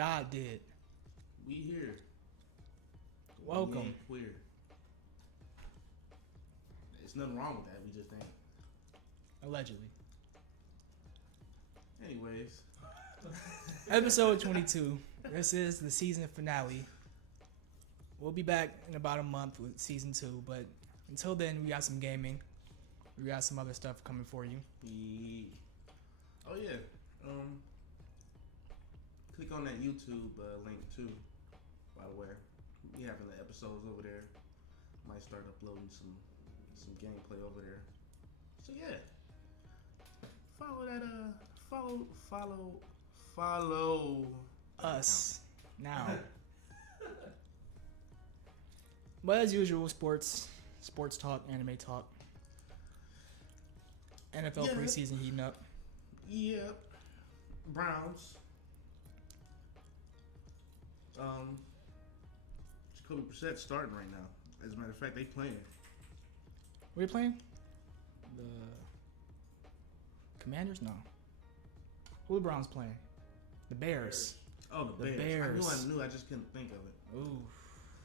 God did. We here. Welcome. We ain't queer. There's nothing wrong with that. We just ain't. Allegedly. Anyways. Episode 22. This is the season finale. We'll be back in about a month with season 2, but until then, we got some gaming. We got some other stuff coming for you. Oh yeah. Click on that YouTube link too. By the way, we having the episodes over there. Might start uploading some gameplay over there. So yeah, follow that. Follow us now. But as usual, sports talk, anime talk. NFL preseason heating up. Yep. Browns. Jacoby Brissett starting right now. As a matter of fact, they playing. What are you playing? The Commanders? No. Who the Browns playing? The Bears. Oh, the Bears. I knew. I just couldn't think of it. Ooh.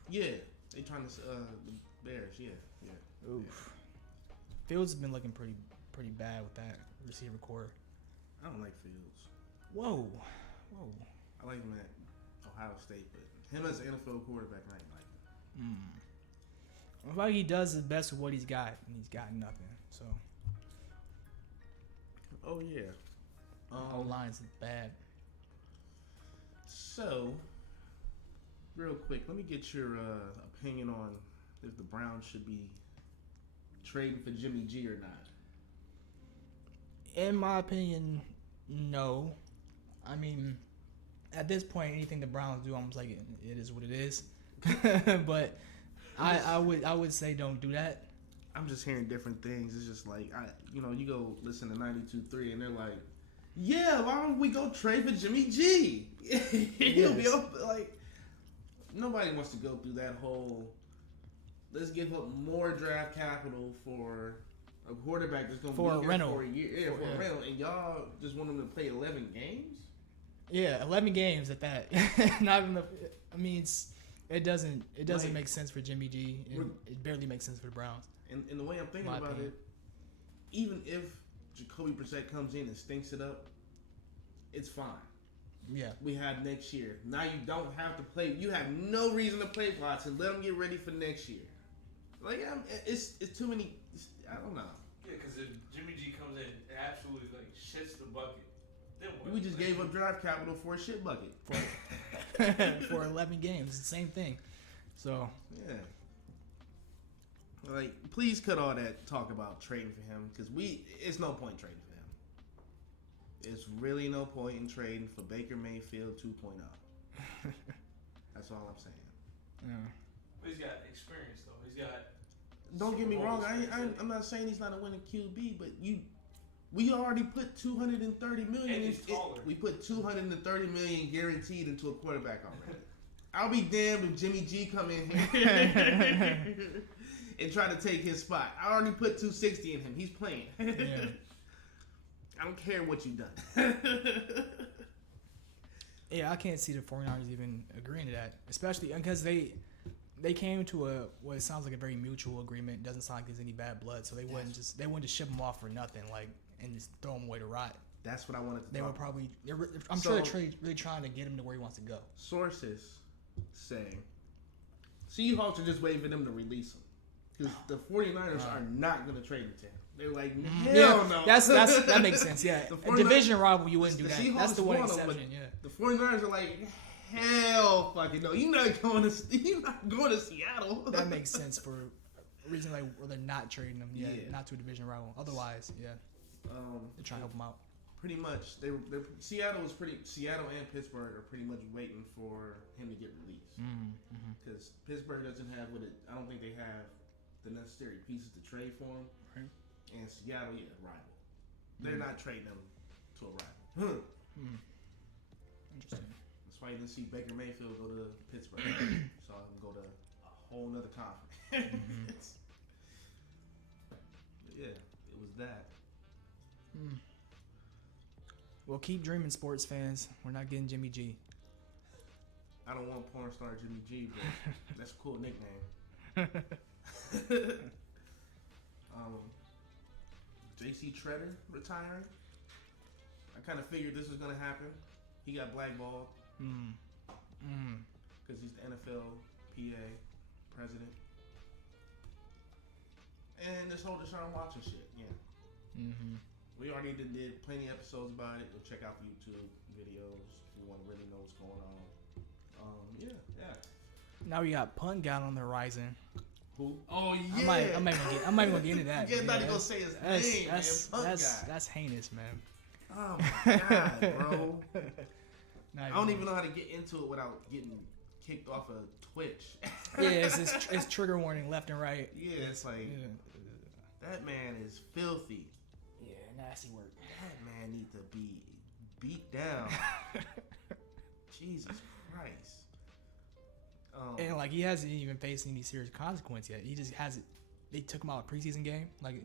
Yeah, they trying to the Bears. Yeah. Oof. Yeah. Fields has been looking pretty bad with that receiver core. I don't like Fields. Whoa. I like him at Ohio State, but him as an NFL quarterback, I ain't like him. I feel like he does his best with what he's got, and he's got nothing. So. Oh yeah. Whole line's bad. So, real quick, let me get your opinion on if the Browns should be trading for Jimmy G or not. In my opinion, no. I mean, at this point, anything the Browns do, I'm just like, it is what it is. But I would say don't do that. I'm just hearing different things. It's just like you go listen to 92.3 and they're like, yeah, why don't we go trade for Jimmy G? He'll be up, like, nobody wants to go through that whole. Let's give up more draft capital for a quarterback that's going to be here for a year. Yeah, for a rental, and y'all just want him to play 11 games. Yeah, 11 games at that. Not even. I mean, it doesn't make sense for Jimmy G. It barely makes sense for the Browns. And the way I'm thinking about it, even if Jacoby Brissett comes in and stinks it up, it's fine. Yeah. We have next year. Now you don't have to play. You have no reason to play Watson. Let them get ready for next year. Like, it's too many. I don't know. Yeah, because if Jimmy G comes in and absolutely shits the bucket, then what? We just gave up draft capital for a shit bucket. For 11 games. It's the same thing. So. Yeah. Like, please cut all that talk about trading for him, because it's no point trading for him. It's really no point in trading for Baker Mayfield 2.0. That's all I'm saying. Yeah. But he's got experience, though. He's got. Don't get me wrong. I'm not saying he's not a winning QB, but we already put $230 million. We put $230 million guaranteed into a quarterback already. I'll be damned if Jimmy G come in here and try to take his spot. I already put $260 in him. He's playing. Yeah. I don't care what you've done. Yeah, I can't see the 49ers even agreeing to that, especially because they came to what sounds like a very mutual agreement. Doesn't sound like there's any bad blood, so they wouldn't just ship him off for nothing, and just throw him away to rot. That's what I wanted to. They would probably. I'm sure they're really trying to get him to where he wants to go. Sources say Seahawks are just waiting for them to release him, because the 49ers are not going to trade him to him. They're like, hell no. That makes sense. Yeah, a division rival, you wouldn't do that. Seahawks That's the one exception. Them, yeah, the 49ers are like, hell, fucking no. You're not going to Seattle. That makes sense for a reason where they're not trading them. Yeah, not to a division rival. Otherwise, yeah, they're trying to help him out. Pretty much, Seattle and Pittsburgh are pretty much waiting for him to get released, because Pittsburgh doesn't have I don't think they have the necessary pieces to trade for him. Right. And Seattle, rival. They're not trading them to a rival. Interesting. That's why you didn't see Baker Mayfield go to Pittsburgh. Saw him go to a whole nother conference. But yeah, it was that. Well, keep dreaming, sports fans. We're not getting Jimmy G. I don't want porn star Jimmy G, but that's a cool nickname. JC Treader retiring. I kind of figured this was gonna happen. He got blackballed because he's the NFL PA president. And this whole Deshaun Watson shit, yeah. Mm-hmm. We already did plenty of episodes about it. Go check out the YouTube videos if you want to really know what's going on. Yeah. Now we got Punt God on the horizon. Who? Oh yeah. I'm not even gonna get into that. You're not even gonna say his name, man. Punt God. That's heinous, man. Oh my god, bro. I don't even know how to get into it without getting kicked off of Twitch. Yeah, it's trigger warning left and right. Yeah, it's like that man is filthy. Yeah, nasty work. That man needs to be beat down. Jesus Christ. And like he hasn't even faced any serious consequence yet. He just hasn't. They took him out of preseason game. Like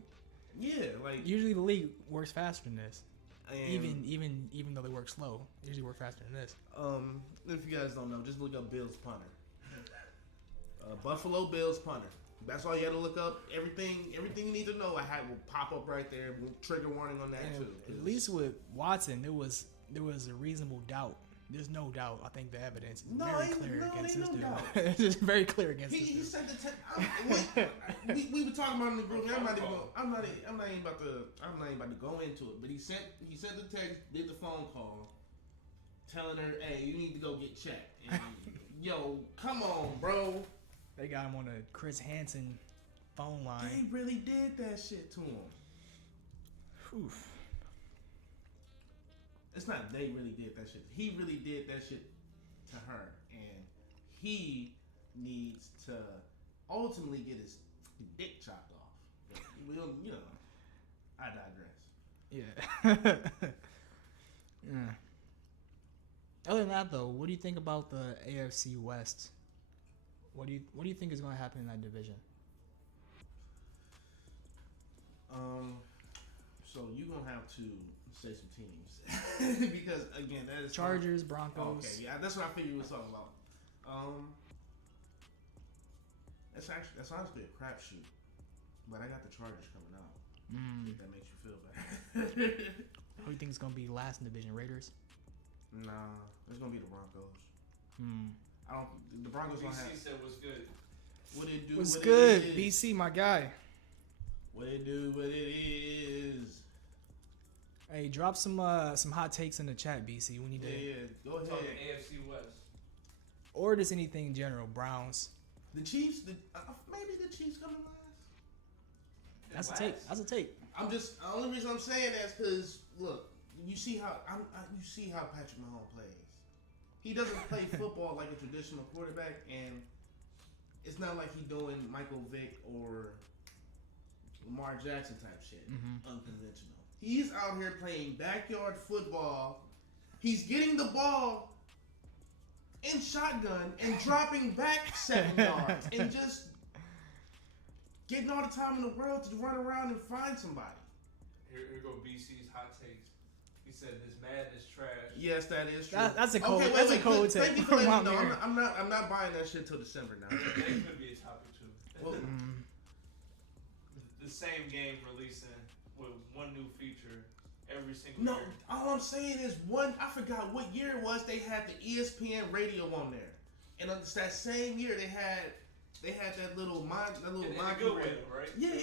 usually the league works faster than this. Even though they work slow, they usually work faster than this. If you guys don't know, just look up Bills punter. Buffalo Bills punter. That's all you got to look up. Everything you need to know will pop up right there. Trigger warning on that too. At least with Watson, there was a reasonable doubt. There's no doubt. I think the evidence is very clear against this dude. It's just very clear against this dude. He said we were talking about it in the group. I'm not even about to go into it. But he sent the text, did the phone call, telling her, "Hey, you need to go get checked." And, yo, come on, bro. They got him on a Chris Hansen phone line. They really did that shit to him. Oof. It's not they really did that shit. He really did that shit to her. And he needs to ultimately get his dick chopped off. But I digress. Yeah. Other than that, though, what do you think about the AFC West? What do you think is going to happen in that division? So you're going to have to say some teams. Because, again, that is... Chargers, Broncos. Okay, yeah, that's what I figured we were talking about. That's honestly a crapshoot. But I got the Chargers coming out. If that makes you feel better. Who do you think is going to be last in the division? Raiders? Nah, it's going to be the Broncos. The Broncos BC don't have... said what's good. What it do, What's what good? it is. BC, my guy. What it do, what it is. Hey, drop some hot takes in the chat, BC. We need to... Yeah, go ahead. Talking AFC West. Or just anything in general. Browns. The Chiefs, maybe the Chiefs coming last. That's a take. I'm just... The only reason I'm saying that is because, look, you see how Patrick Mahomes plays. He doesn't play football like a traditional quarterback, and it's not like he's doing Michael Vick or Lamar Jackson type shit. Unconventional. He's out here playing backyard football. He's getting the ball in shotgun and dropping back 7 yards and just getting all the time in the world to run around and find somebody. Here go BC's hot takes. He said this Madden is trash. Yes, that is true. That's a cold. Okay, that's a cold take. Thank you for letting me know. I'm not buying that shit till December now. That could be a topic too. Well, the same game releasing with one new feature every single no, year. all I'm saying is I forgot what year it was. They had the ESPN radio on there, and that same year they had that little Manga radio, right? Yeah,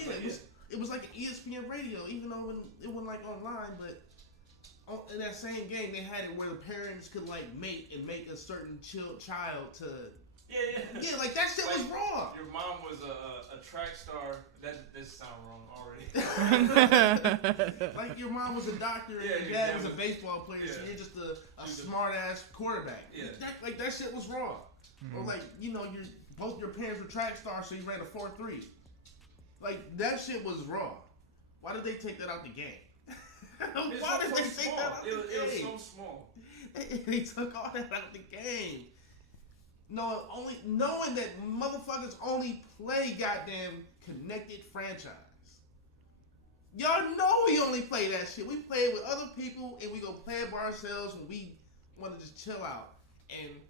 it was like an ESPN radio, even though it wasn't like online, but. In that same game, they had it where the parents could like mate and make a certain child to. Yeah, like that shit was wrong. Your mom was a track star. That sound wrong already. Like your mom was a doctor and your dad was a baseball player, so you're just a smart ass quarterback. Yeah. That shit was wrong. Or like both your parents were track stars, so you ran a 4.3. Like that shit was wrong. Why did they take that out the game? Why did they take that out the game? It was so small. They took all that out the game. Knowing that motherfuckers only play goddamn connected franchise. Y'all know we only play that shit. We play it with other people and we go play it by ourselves when we want to just chill out. And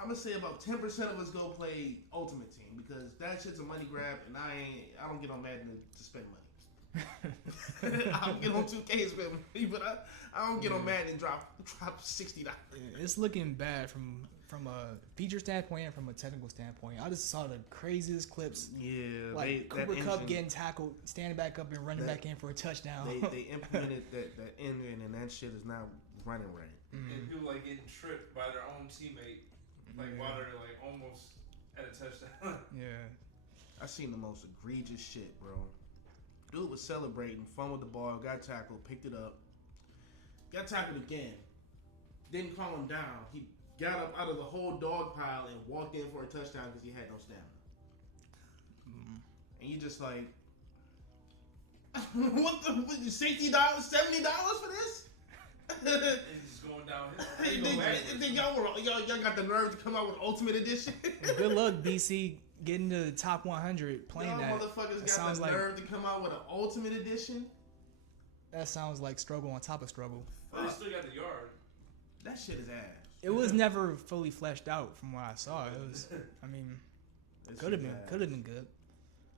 I'm gonna say about 10% of us go play Ultimate Team because that shit's a money grab, and I don't get on Madden to spend money. I'll get on 2K and spend money, but I don't get on Madden and drop $60. It's looking bad from a feature standpoint and from a technical standpoint. I just saw the craziest clips. Yeah, like Cooper Kupp getting tackled, standing back up and running back in for a touchdown. They implemented that engine, and that shit is not running right. And people like getting tripped by their own teammate, like while they're like almost at a touchdown. Yeah, I seen the most egregious shit, bro. Dude was celebrating, fumbled the ball, got tackled, picked it up, got tackled again. Didn't calm him down. He got up out of the whole dog pile and walked in for a touchdown because he had no stamina. And you just like, what $60, $70 for this? It's just going downhill. Y'all got the nerve to come out with Ultimate Edition? Good luck, BC, getting to the top 100 playing that. Y'all motherfuckers got the nerve to come out with an Ultimate Edition? That sounds like struggle on top of struggle. But they still got the yard. That shit is ass. It was never fully fleshed out from what I saw. It was, I mean, could have been good.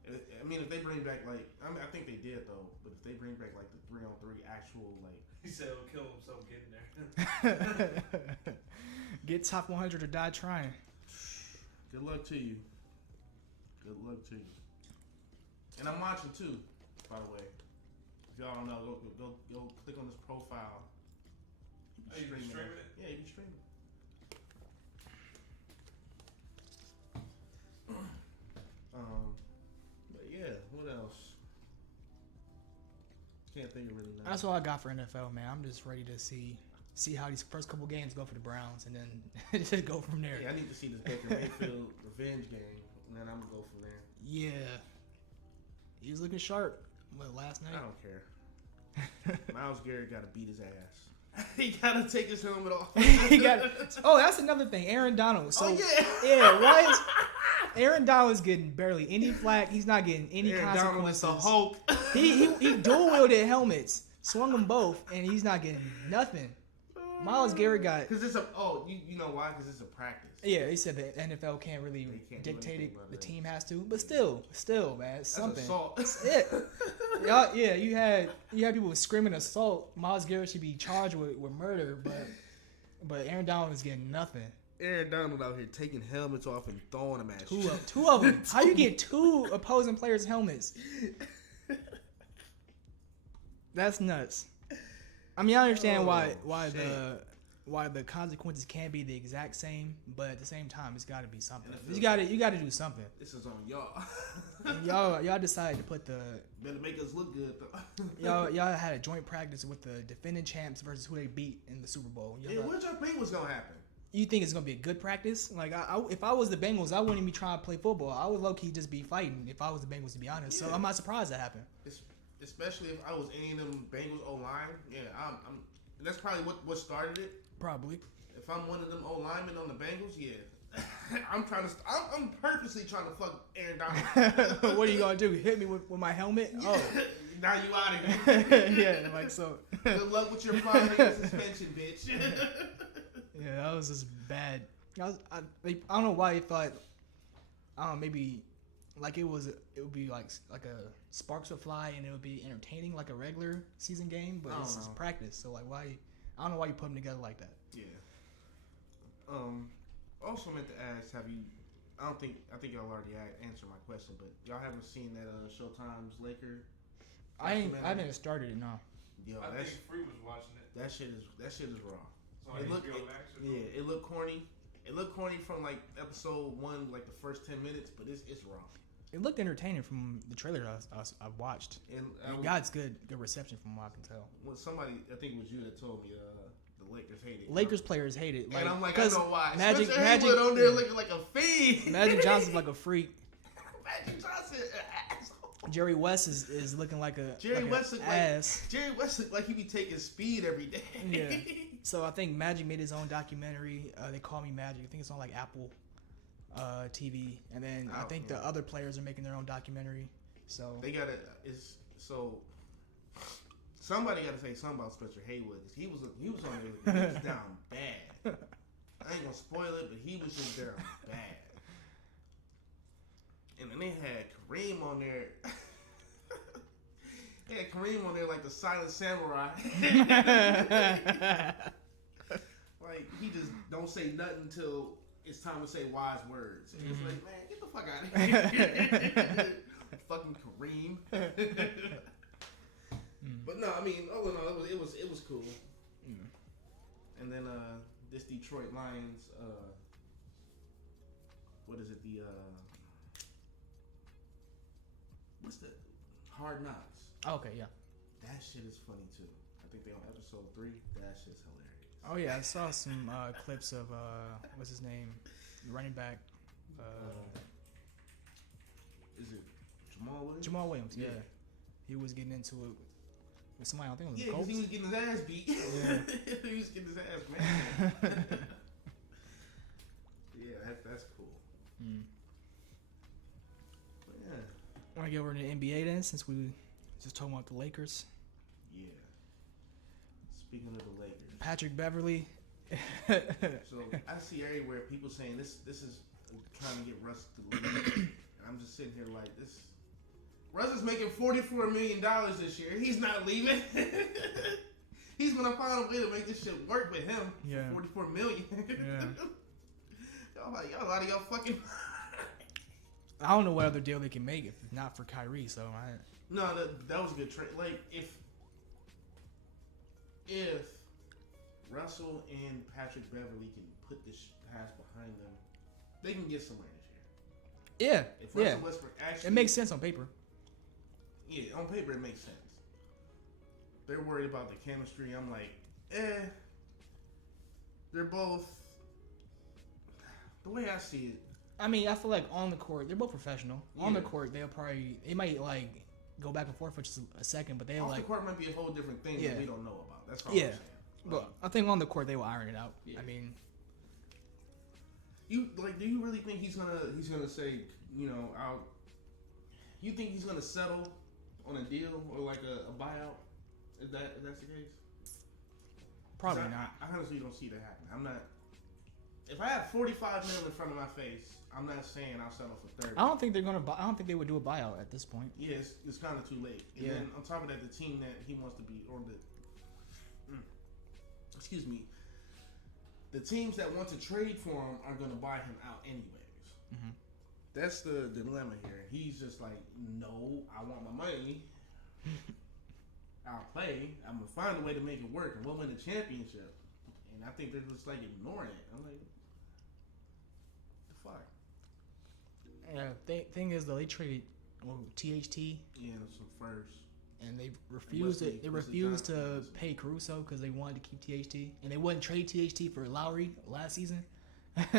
I mean, if they bring back I think they did though. But if they bring back like the 3-on-3 actual he said he'll kill himself getting there. Get top 100 or die trying. Good luck to you. Good luck to you. And I'm watching too, by the way. If y'all don't know, go click on this profile. You be streaming it? Yeah, you can stream it. But yeah, what else? Can't think of really nothing. That's all I got for NFL, man. I'm just ready to see how these first couple games go for the Browns, and then just go from there. Yeah, I need to see this Baker Mayfield revenge game, and then I'm gonna go from there. Yeah, he was looking sharp. What, last night? I don't care. Myles Garrett got to beat his ass. He got to take his helmet off. Oh, that's another thing. Aaron Donald. So, yeah. Why is Aaron Donald is getting barely any flack? He's not getting any consequences. Aaron Donald is a Hulk. He dual wielded helmets, swung them both, and he's not getting nothing. Myles Garrett got because it's you know why? Because it's a practice. Yeah, he said the NFL can't really dictate it. The team has to, but still, man, it's something. That's assault. Y'all, yeah, you had people screaming assault. Myles Garrett should be charged with murder, but Aaron Donald is getting nothing. Aaron Donald out here taking helmets off and throwing them at you. Two of them. How you get two opposing players' helmets? That's nuts. I mean, I understand why the consequences can't be the exact same, but at the same time, it's got to be something. You got to do something. This is on y'all. y'all decided to put better make us look good though. y'all had a joint practice with the defending champs versus who they beat in the Super Bowl. Yeah, what y'all think was gonna happen? You think it's gonna be a good practice? Like, if I was the Bengals, I wouldn't even be trying to play football. I would low key just be fighting if I was the Bengals, to be honest. Yeah. So I'm not surprised that happened. Especially if I was any of them Bengals O-line. Yeah, I'm that's probably what started it. Probably. If I'm one of them O-linemen on the Bengals, yeah. I'm purposely trying to fuck Aaron Donald. What are you gonna do? Hit me with my helmet? Yeah. Oh, now you out of here. Yeah, like so. Good luck with your 5-year suspension, bitch. Yeah, that was just bad. I don't know why he thought. I don't know, maybe like it would be like a sparks would fly and it would be entertaining like a regular season game, but it's just practice. So like why? I don't know why you put them together like that. Yeah. Also meant to ask, I think y'all already answered my question, but y'all haven't seen that Showtime's Laker? I haven't started it, no. Yo, I think Free was watching it. That shit is raw. So it looked corny. It looked corny from like episode 1, like the first 10 minutes, but it's raw. It looked entertaining from the trailer I watched. And God's good reception from what I can tell. When somebody, I think it was you that told me the Lakers hate it. Lakers players hate it. Like, and I'm like, I know why. Magic on there looking like a fiend. Magic Johnson's like a freak. Magic Johnson, Jerry West is looking like a ass. Jerry West look like he be taking speed every day. Yeah. So I think Magic made his own documentary. They Call Me Magic. I think it's on like Apple TV, and then I think the other players are making their own documentary. So they got somebody got to say something about Spencer Haywood. He was on there. He was down bad. I ain't gonna spoil it, but he was just there bad. And then they had Kareem on there. They had Kareem on there like the Silent Samurai. Like, he just don't say nothing until it's time to say wise words. And it's like, man, get the fuck out of here. Fucking Kareem. But no, I mean, all in all, it was cool. And then this Detroit Lions, what is it? What's the Hard Knocks? Okay, yeah. That shit is funny too. I think they on episode 3. That shit's hilarious. Oh yeah, I saw some clips of what's his name, the running back. Is it Jamal Williams? Jamal Williams. Yeah. He was getting into it with somebody. I think it was the Yeah, Colts. because he was getting his ass beat. Yeah. He was getting his ass man. Yeah, that's cool. But yeah. Want to get over to the NBA then, since we just talking about the Lakers. Yeah. Speaking of the Lakers, Patrick Beverly. so I see everywhere people saying this is trying to get Russ to leave. And I'm just sitting here like this. Russ is making $44 million this year. He's not leaving. He's gonna find a way to make this shit work with him. Yeah. For $44 million. Yeah. y'all out of y'all fucking. I don't know what other deal they can make if not for Kyrie. So No, that was a good trade. Like if Russell and Patrick Beverly can put this past behind them, they can get somewhere this year. Yeah. If Russell Westbrook actually, it makes sense on paper. Yeah, on paper it makes sense. They're worried about the chemistry. I'm like, they're both. The way I see it. I mean, I feel like on the court, they're both professional. Yeah. On the court, they might like go back and forth for just a second, but off the court might be a whole different thing that we don't know about. That's all I'm saying. But I think on the court they will iron it out. Yeah. I mean, do you really think he's gonna say, you think he's gonna settle on a deal or like a buyout? If that's the case? Probably not. I honestly don't see that happening. I'm not. If I have $45 million in front of my face, I'm not saying I'll settle for 30. I don't think they're gonna. I don't think they would do a buyout at this point. Yeah, it's kind of too late. And then on top of that, the team that he wants to be, or the teams that want to trade for him are gonna buy him out anyways. Mm-hmm. That's the dilemma here. He's just like, no, I want my money. I'll play. I'm gonna find a way to make it work, and we'll win the championship. And I think they're just like ignoring it. I'm like, the fuck. Yeah. Thing is though, they traded THT. Yeah, some first. And they refused to pay Caruso because they wanted to keep THT, and they wouldn't trade THT for Lowry last season.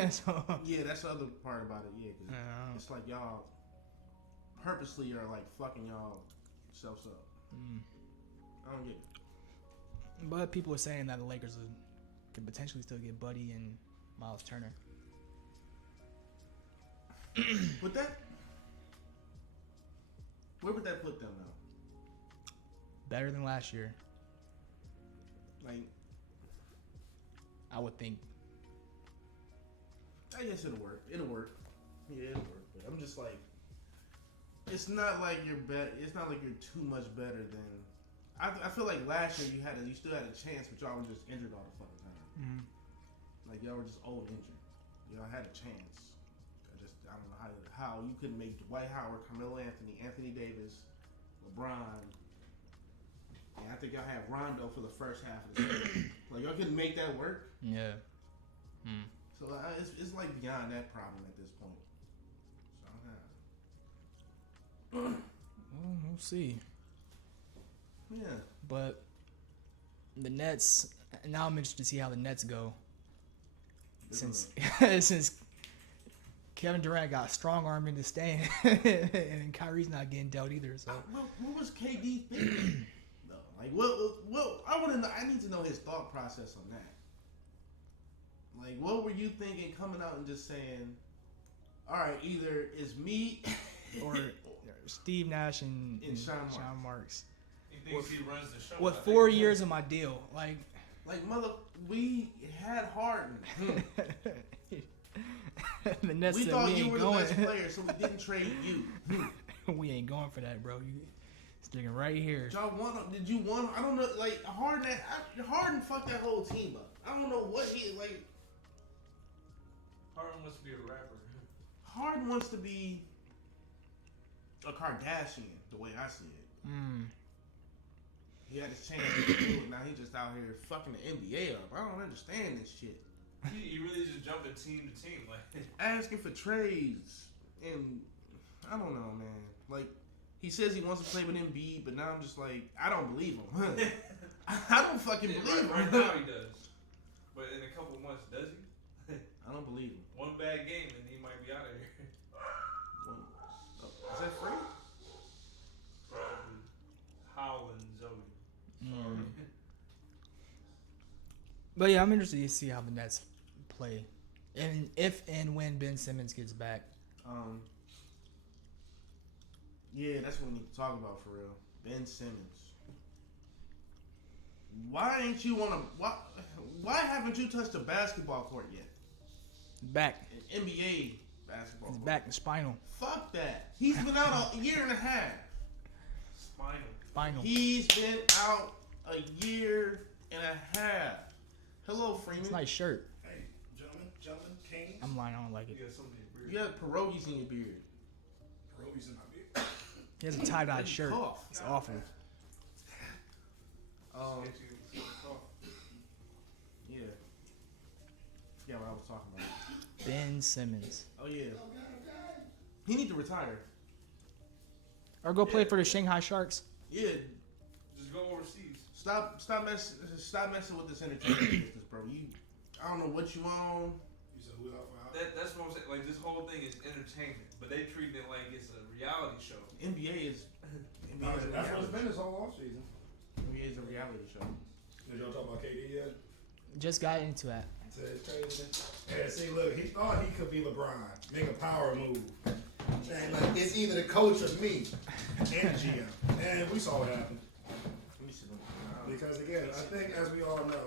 So yeah, that's the other part about it. Yeah, cause it's like y'all purposely are like fucking y'all selves up. I don't get it. But people are saying that the Lakers could potentially still get Buddy and Miles Turner. With that, where would that put them now? Better than last year. Like, I would think. I guess it'll work. It'll work. Yeah, it'll work. But I'm just like, it's not like you're better. It's not like you're too much better than. I feel like last year you still had a chance, but y'all were just injured all the fucking time. Mm-hmm. Like y'all were just old injured. Y'all had a chance. I don't know how you couldn't make Dwight Howard, Carmelo Anthony, Anthony Davis, LeBron. And I think y'all had Rondo for the first half of the season. Like y'all couldn't make that work. Yeah. So it's like beyond that problem at this point. So we'll see. Yeah. But the Nets. Now I'm interested to see how the Nets go. Since Kevin Durant got strong arm into staying, and Kyrie's not getting dealt either. So what was KD thinking? though? Like what? I want to know. I need to know his thought process on that. Like, what were you thinking coming out and just saying, "All right, either it's me or Steve Nash and Sean Marks." He thinks he runs the show. With 4 years of my deal, like Like, we had Harden. The Nets We said thought we you ain't were going. the best player, so we didn't trade you. We ain't going for that, bro. You sticking right here. Y'all want? Did you want? I don't know. Like Harden fucked that whole team up. I don't know what he like. Harden wants to be a rapper. Harden wants to be a Kardashian, the way I see it. He had his chance to do it. Now he just out here fucking the NBA up. I don't understand this shit. He really just jumped to team, like Asking for trades, and I don't know, man. Like, he says he wants to play with Embiid, but now I'm just like, I don't believe him. I don't fucking believe him. Right now he does, but in a couple months, does he? I don't believe him. One bad game and he might be out of here. Is that free? Probably. Howland Zoe. But yeah, I'm interested to see how the Nets play, and if and when Ben Simmons gets back. Yeah, that's what we need to talk about for real. Ben Simmons. Why ain't you wanna? Why haven't you touched a basketball court yet? Back. An NBA basketball He's court. back. Spinal. Fuck that. He's been out a year and a half. Spinal. He's been out a year and a half. Hello, Freeman. It's a nice shirt. Hey, gentlemen, kings. I'm lying. I don't like it. You got something in your beard. You have pierogies in your beard. Pierogies in my beard. He has a tie-dye You shirt. cough. It's awful. Yeah. Yeah, what I was talking about. Ben Simmons. Oh yeah. He need to retire. Or go play for the Shanghai Sharks. Yeah. Just go overseas. Stop messing with this entertainment business, bro. I don't know what you on. You said who out for out? That's what I'm saying. Like, this whole thing is entertainment, but they treat it like it's a reality show. NBA is No, a that's what it's reality been this whole off season. NBA is a reality show. Did y'all talk about KD yet? Just got into that. Said it's crazy. Yeah, see, look, he thought he could be LeBron. Make a power move. And like, it's either the coach or me and GM. And we saw what happened. Let me see them. Because again, I think as we all know.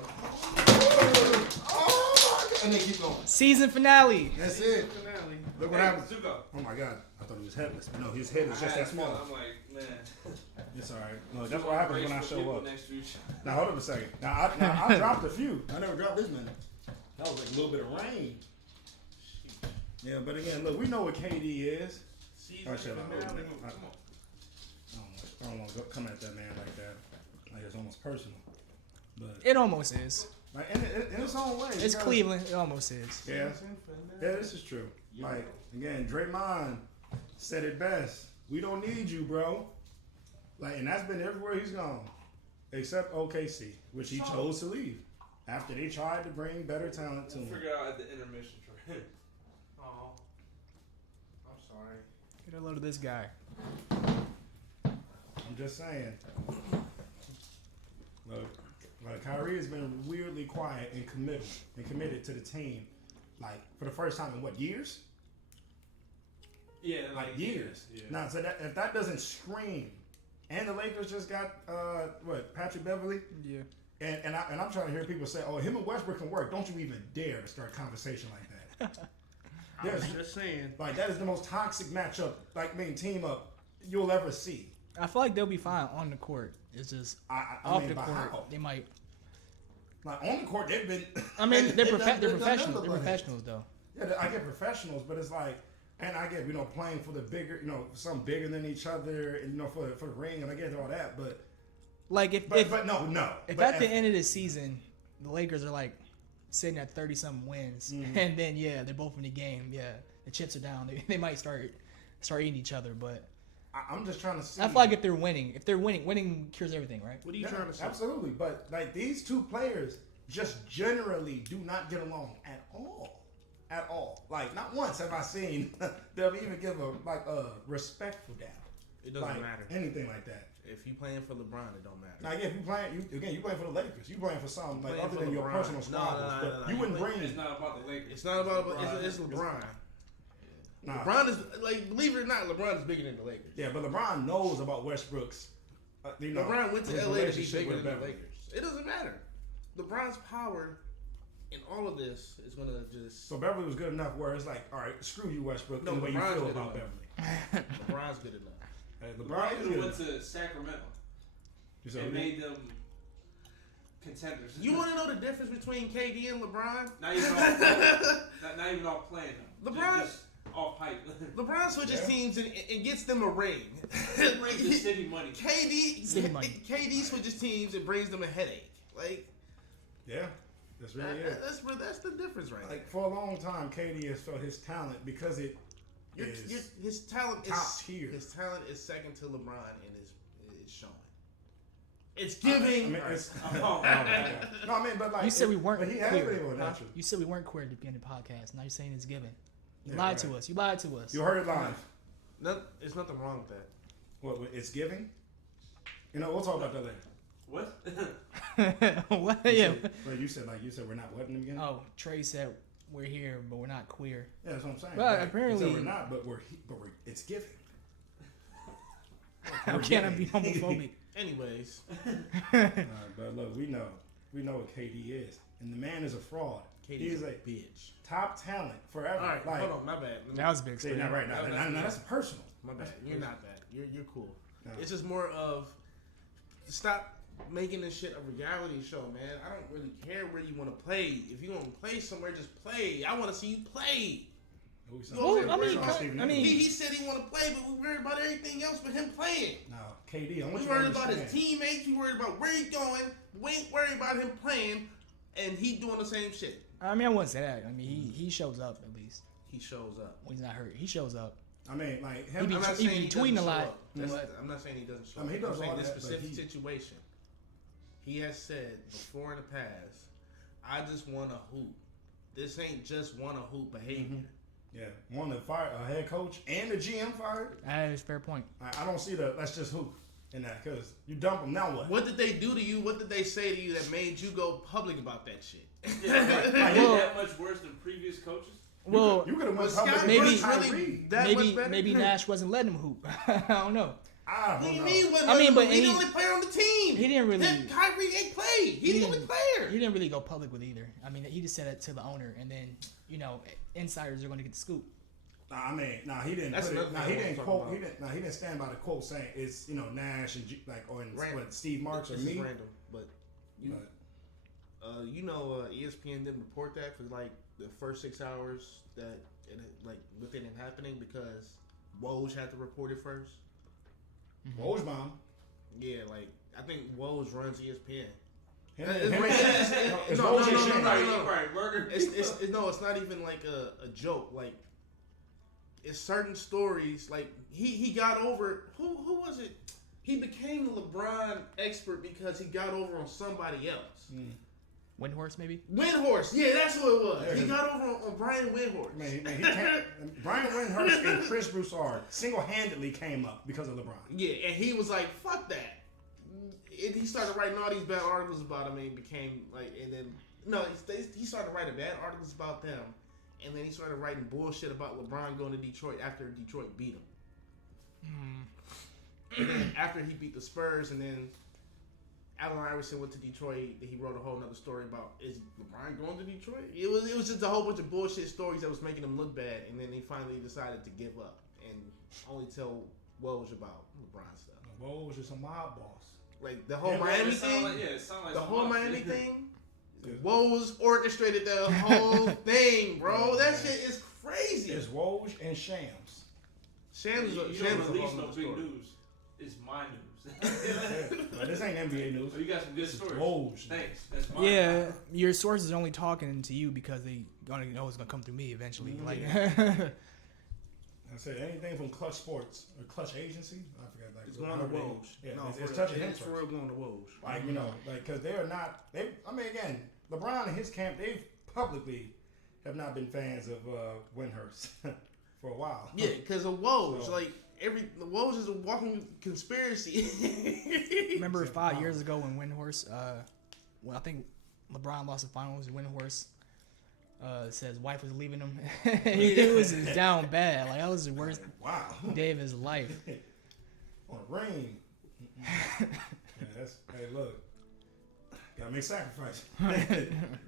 Oh my God. And they keep going. Season finale. That's it. Finale. Look what happened. Zuko. Oh my God. I thought he was headless. But no, his head is just that small. I'm like, man. It's alright. Look, that's what happens when I show up. Next to each other. Now hold up a second. Now I dropped a few. I never dropped this many. That was like a little bit of rain. Yeah, but again, look, we know what KD is. Season I don't want to come at that man like that. Like it's almost personal. But It almost is. like in its own way. It's because- Cleveland. It almost is. Yeah, this is true. Like again, Draymond said it best. We don't need you, bro. Like, and that's been everywhere he's gone, except OKC, which he chose to leave after they tried to bring better talent to him. Figure out at the intermission trade. Oh. I'm sorry. Get a load of this guy. I'm just saying. Look, like Kyrie has been weirdly quiet and committed to the team, like for the first time in what, years? Yeah, Like years. Yeah. Now, so that if that doesn't scream, and the Lakers just got Patrick Beverly, Yeah. and I'm trying to hear people say, oh, him and Westbrook can work. Don't you even dare to start a conversation like that. I was Yes. just saying. Like that is the most toxic matchup, like team up you'll ever see. I feel like they'll be fine on the court. It's just I off mean, the by court. how? They might. Like on the court, they've been. I mean, they're they've done professionals. nothing They're but professionals, though. Yeah, I get professionals, but it's like, and I get playing for the bigger, some bigger than each other, and for the ring, and I get all that, but Like if no. if But at the end of the season, the Lakers are like sitting at 30-something wins, and then they're both in the game. Yeah, the chips are down. They might start eating each other, but I'm just trying to see. I feel like if they're winning cures everything, right? What are you trying to say? Absolutely, but like these two players just generally do not get along at all. At all. Like not once have I seen them even give a respectful dab. It doesn't matter. Anything like that. If you playing for LeBron, it don't matter. Now again, if you playing for the Lakers. You playing for something like Playing other for than your LeBron. personal No, squabbles. no, But no. you You wouldn't play- bring. It's not about the Lakers. It's not about it's LeBron. Nah. LeBron is like, believe it or not, LeBron is bigger than the Lakers. Yeah, but LeBron knows about Westbrook's. LeBron went to his LA to be relationship bigger with than the Beverly. Lakers. It doesn't matter. LeBron's power in all of this is gonna just. So Beverly was good enough where it's like, all right, screw you, Westbrook. No, the way you LeBron's feel good about enough. Beverly. LeBron's good enough. Hey, LeBron LeBron is could good. have went to Sacramento You said and who? made them contenders. You want to know the difference between KD and LeBron? Not even off playing. not even off playing them. LeBron- Just off hype. LeBron switches teams and gets them a ring. Like, The city money. City money. KD switches teams and brings them a headache. Like, Yeah, that's really it. that's the difference right Like for a long time, KD has felt his talent because it is his talent top is tier. His talent is second to LeBron and is showing. It's giving. I mean, it's, Oh, man. no, I mean, but like You said we weren't But he has queer. been able to naturally. You said we weren't queer at the beginning of the podcast. Now you're saying it's given. You Yeah, lied right. to us. You lied to us. You heard it live. There's nothing wrong with that. What it's giving? You know, we'll talk about that later. What? What? You Yeah. said, but you said we're not what in the beginning? Oh, Trey said we're here, but we're not queer. Yeah, that's what I'm saying. Well, Like, apparently- he said we're not, but we're it's giving. How We're can I giving. be homophobic? Anyways, But look, we know what KD is, and the man is a fraud. KD's He's a a bitch. top talent forever. All right, like, hold on, my bad. That was a big. say Screen. not right now. No, Now that's personal. My bad. You're not bad. You're cool. No. It's just more of stop making this shit a reality show, man. I don't really care where you want to play. If you want to play somewhere, just play. I want to see you play. Well, I mean, He said he want to play, but we worried about everything else but him playing. no, KD. I want We you to worried about his understand. teammates. We worried about where he's going. We ain't worried about him playing, and he doing the same shit. I wouldn't say that. I mean, he shows up at least He shows up. when he's not hurt. He shows up. I mean, like He him. be- I'm not he saying be he doesn't tweeting a show lot, up. That's- but- I'm not saying he doesn't show I mean, he up. does I'm saying all this that, but specific he- situation. He has said before in the past, I just want to hoop. This ain't just want to hoop behavior. Yeah, one to fire a head coach and the GM fired. That is a fair point. I don't see the let's just hoop in that because you dump them now what? What did they do to you? What did they say to you that made you go public about that shit? Yeah, like, Well- that much worse than previous coaches? Well, you could have went Was public Scott with maybe- Brooks Kyrie. really that much better? maybe Nash wasn't letting him hoop. I don't know. I What do don't you know. mean? I mean, but he's the he- only player on the team. he didn't really- Then Kyrie ain't played. He's the only player. He didn't really go public with either. I mean, he just said it to the owner, and then insiders are going to get the scoop. Nah, I mean, he didn't. That's Put it, another he thing I didn't wanna quote. talk He didn't. He didn't stand by the quote saying it's Nash and or Random. what Steve Marks or This is me. random, but But, ESPN didn't report that for like the first 6 hours that with it happening because Woj had to report it first. Woj bomb. Yeah, like I think Woj runs ESPN. Him- It's him- right- it's no, Woj and no, Shane. no. Right, burger. It's not even like a joke. Like it's certain stories. Like he got over who was it? He became the LeBron expert because he got over on somebody else. Windhorse, maybe? Windhorse, yeah, that's who it was. Yeah, He 'cause- got over on Brian Windhorse. Man, he can't. Brian Windhorst and Chris Broussard single-handedly came up because of LeBron. Yeah, and he was like, "Fuck that." And he started writing all these bad articles about him, and became like, and then he started writing bad articles about them, and then he started writing bullshit about LeBron going to Detroit after Detroit beat him. And then after he beat the Spurs, and then Allen Iverson went to Detroit, and he wrote a whole nother story about is LeBron going to Detroit? It was just a whole bunch of bullshit stories that was making him look bad, and then he finally decided to give up and only tell Woj about LeBron stuff. Woj was just a mob boss. Like the whole Yeah, Miami it sound thing, like- it sound like the some whole mafia. Miami thing. Yeah. Woj orchestrated the whole thing, bro. That shit is crazy. It's Woj and Shams. Shams You is don't a release whole no nother big story. news. It's my news. But this ain't NBA news. So you got some good This is stories. Woj. Thanks. That's mine. Yeah, your sources are only talking to you because they gonna know it's gonna come through me eventually. Like, I said anything from Clutch Sports or Clutch Agency. I forgot. Like, It's going to Woj. Yeah, No, it's for touching real. him It's first. for real going to Woj. Like because they are not. I mean, again, LeBron and his camp, they publicly have not been fans of Windhorst for a while. Yeah, because of Woj. So- Like the Woj is a walking conspiracy. remember 5 years ago when Windhorse, I think LeBron lost the finals. Windhorse said his wife was leaving him. He was just down bad. Like that was the worst Wow. day of his life. On a ring. Yeah, that's. Hey, look. Gotta make sacrifices.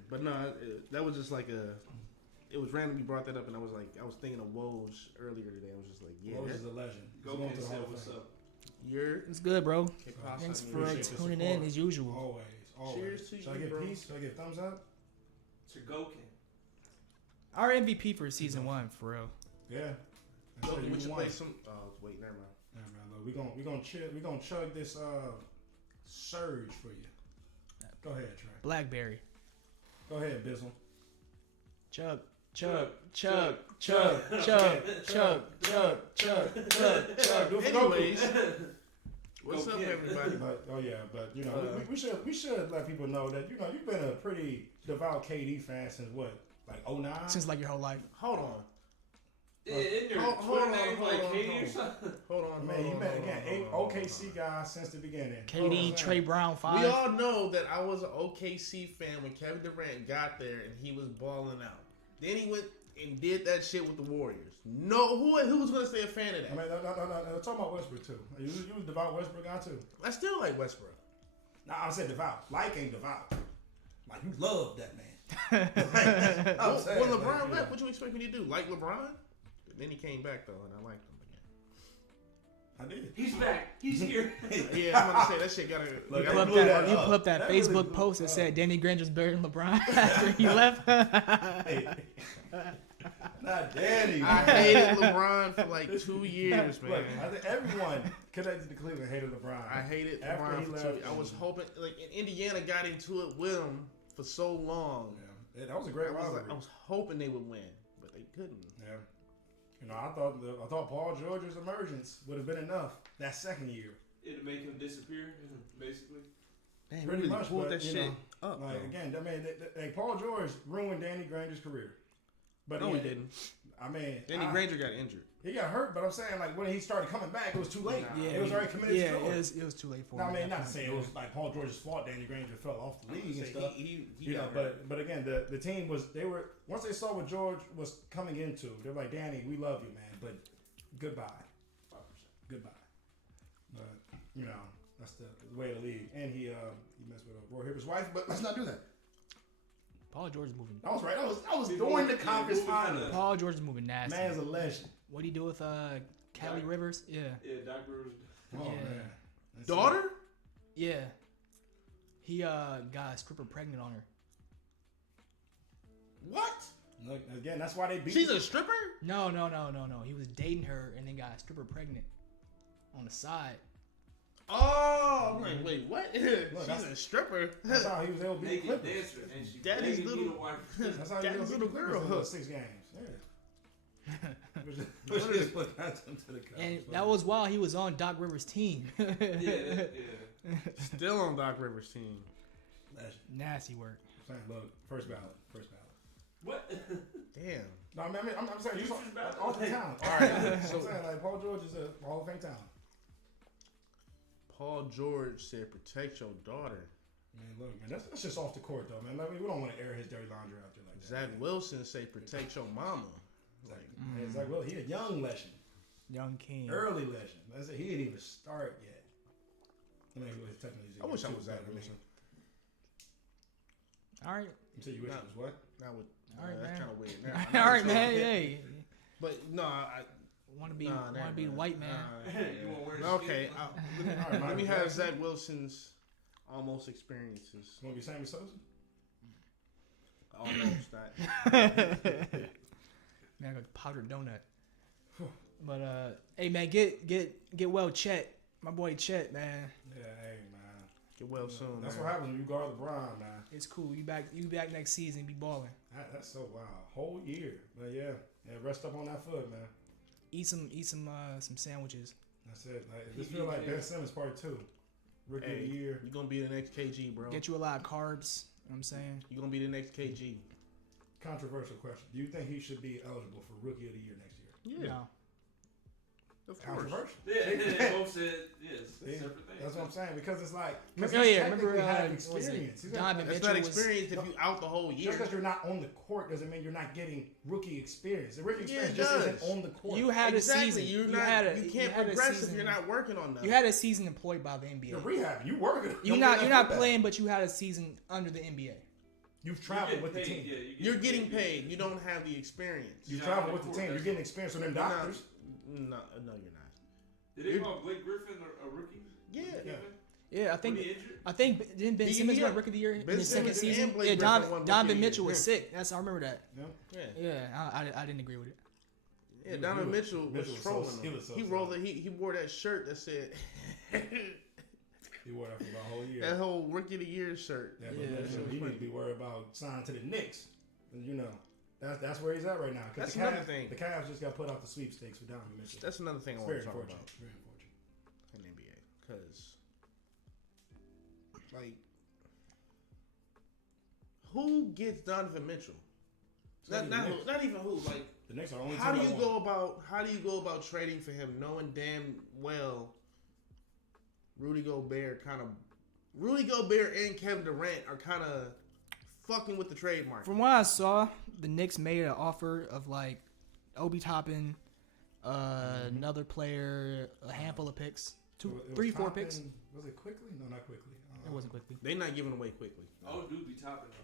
But no, that was just like it was randomly brought that up, and I was thinking of Woj earlier today. I was just like, yeah, Woj is a legend. Go He's going Ken to the said, Hall of what's Fame. up? It's good, bro. Okay, Thanks for Appreciate the tuning support. in as usual. Always. Cheers to Should I you, get bro. peace? Should I get thumbs up? To go Ken. Our MVP for season 1, for real. Yeah. So, That's it, we you should won. play some. Oh, wait, never mind. Yeah, man, look, we gonna chug this surge for you. Go ahead, Trey. Blackberry. Go ahead, Bizzle. Chug. Anyways, What's Go up, Ken. everybody? But you know, we should let people know that you've been a pretty devout KD fan since what, like 09? since like your whole life. Hold on. In your Hold on, Twitter name, hold like on, Katie or hold on. something? Hold on. Man, you met again, 8 OKC guys since the beginning. KD, Trey Brown, 5. We all know that I was an OKC fan when Kevin Durant got there and he was balling out. Then he went and did that shit with the Warriors. No, who was gonna stay a fan of that? I mean, no. Talk about Westbrook too. You was a devout Westbrook guy too. I still like Westbrook. Nah, I said devout. Like ain't devout. Like you love that man. When saying, LeBron like, left, what you expect me to do? Like LeBron? Then he came back though, and I liked him I did. He's back. He's here. again. Yeah, I'm gonna say that shit gotta. Look, You I put blew up that that, you up. put up that That really Facebook blew post that up. said Danny Granger's better than LeBron after he left. Not Danny. I man. hated LeBron for like 2 years, man. Look, I think everyone connected to Cleveland hated LeBron. I hated After LeBron he for left, 2 years. I was hoping, like, Indiana got into it with him for so long. Yeah, that was a great rivalry. I was hoping they would win, but they couldn't. Yeah. You know, I thought Paul George's emergence would have been enough that second year. It'll make him disappear, basically. Man, Pretty really much, pulled but, that you shit know, up. Like though. again, I mean, Paul George ruined Danny Granger's career. But No, he again, didn't. I mean, Danny Granger got injured. he got hurt, but I'm saying like when he started coming back, it was too late. Nah. It was already committed Yeah, to George. it was too late for No, him. I mean, at not that to point. say it was like Paul George's fault. Danny Granger fell off the league and stuff. He You know, got hurt. but again, the team once they saw what George was coming into, they're like, Danny, we love you, man, but goodbye, 5%. goodbye. But you know, that's the way of the league. And he messed with Roy Hibbert's wife, but let's not do that. Paul George is moving. I was right. I was during the conference finals. Paul George is moving nasty. Man's a legend. What do you do with Callie Rivers? Yeah. Yeah, Doc Rivers. Oh Yeah. man, That's Daughter? Yeah. He got a stripper pregnant on her. What? it. Look, again, that's why they beat. She's a stripper? No. He was dating her and then got a stripper pregnant on the side. Oh, I'm like, wait, what? that's- She's a stripper. That's how he was able to beat the Naked Clippers. dancer, and she Daddy's begging me little- to wife. That's how he Daddy's was able to little beat the girl Clippers in hook. 6 games. Yeah. What is- Put that to the And Cubs. that was while he was on Doc Rivers' team. Yeah. Still on Doc Rivers' team. Legend. Nasty work. Saying, look, first ballot. What? Damn. No, I mean, I'm saying you Futures ballot. all the talent. All right. I'm So saying like Paul George is a Hall of Fame talent. Paul George said, "Protect your daughter." Man, look, man, that's just off the court though, man. Like, we don't want to air his dirty laundry out there like that. Zach Wilson say, "Protect your mama." Like, It's like, well, he a young legend, Young King. early legend. That's it. He didn't even start yet. I mean, well, technically, he's I wish I two, was Zach but, Wilson. All right. You said you wish it was what? That would. All right, that's man. kind of weird. All right, man. Hey. But no, I. Want to be Nah, want to be the white man. You wanna wear Okay, skin? All right, let me Michael have Jackson. Zach Wilson's almost experiences. You want to be Sammy Sosa? Almost not. Man, like a powdered donut. But hey man, get well, Chet. My boy Chet, man. Yeah, hey man. Get well soon. That's man. what happens when you guard LeBron, man. It's cool. You back next season, be balling. That's so wild. Whole year, but yeah, rest up on that foot, man. Eat some sandwiches. That's it. Like, this feel like Ben Simmons part 2. Rookie of Hey, the year. you gonna be the next KG, bro. Get you a lot of carbs. You know what I'm saying? You gonna be the next KG. Controversial question. Do you think he should be eligible for Rookie of the Year next year? Yeah. No. Of course. Controversial. Yeah, they both said yes. Yeah, Separate things. that's what I'm saying because it's like Remember have was experience. it Donovan That's Mitchell not was experience if you out the whole year. Just because you're not on the court doesn't mean you're not getting rookie experience. The rookie experience it just does. isn't on the court. you had Exactly. a season. You're you not. had a, you can't had a progress season, if you're not working on that. You had a season employed by the NBA. You're rehabbing. You working. You're not playing, but you had a season under the NBA. You've traveled with the team. Yeah, You're getting paid. You don't have the experience. You travel with the team. You're getting experience from them You're not- doctors. No, you're not. Did they call Blake Griffin a rookie? Yeah. Yeah, Was he injured? I think didn't Ben Simmons win Rookie of the Year in his second Simmons season? and Blake Yeah, Griffin won Rookie of the Donovan Year. Mitchell was sick. I remember that. Yeah. Yeah, I didn't agree with it. Yeah, Donovan Mitchell was trolling so- him. he was so He rolled it. He wore that shirt that said He wore that for about a whole year. that whole Rookie of the Year shirt. Yeah, Yeah, but Mitchell, he need to be worried about signing to the Knicks. And, you know, that's where he's at right now. 'Cause That's the Cavs, another thing. The Cavs just got put off the sweepstakes for Donovan Mitchell. That's another thing I It's want very to talk unfortunate. about Very unfortunate. in the NBA because, like, who gets Donovan Mitchell? Not even who. Like, The Knicks are only how do team you that go won. about trading for him, knowing damn well Rudy Gobert and Kevin Durant are kind of fucking with the trade market. From what I saw, the Knicks made an offer of like Obi Toppin, another player, a handful of picks, It was 3, 4 Toppin- picks. Was it quickly? No, not quickly. It wasn't quickly. They not giving away quickly. Oh, dude, be topping them.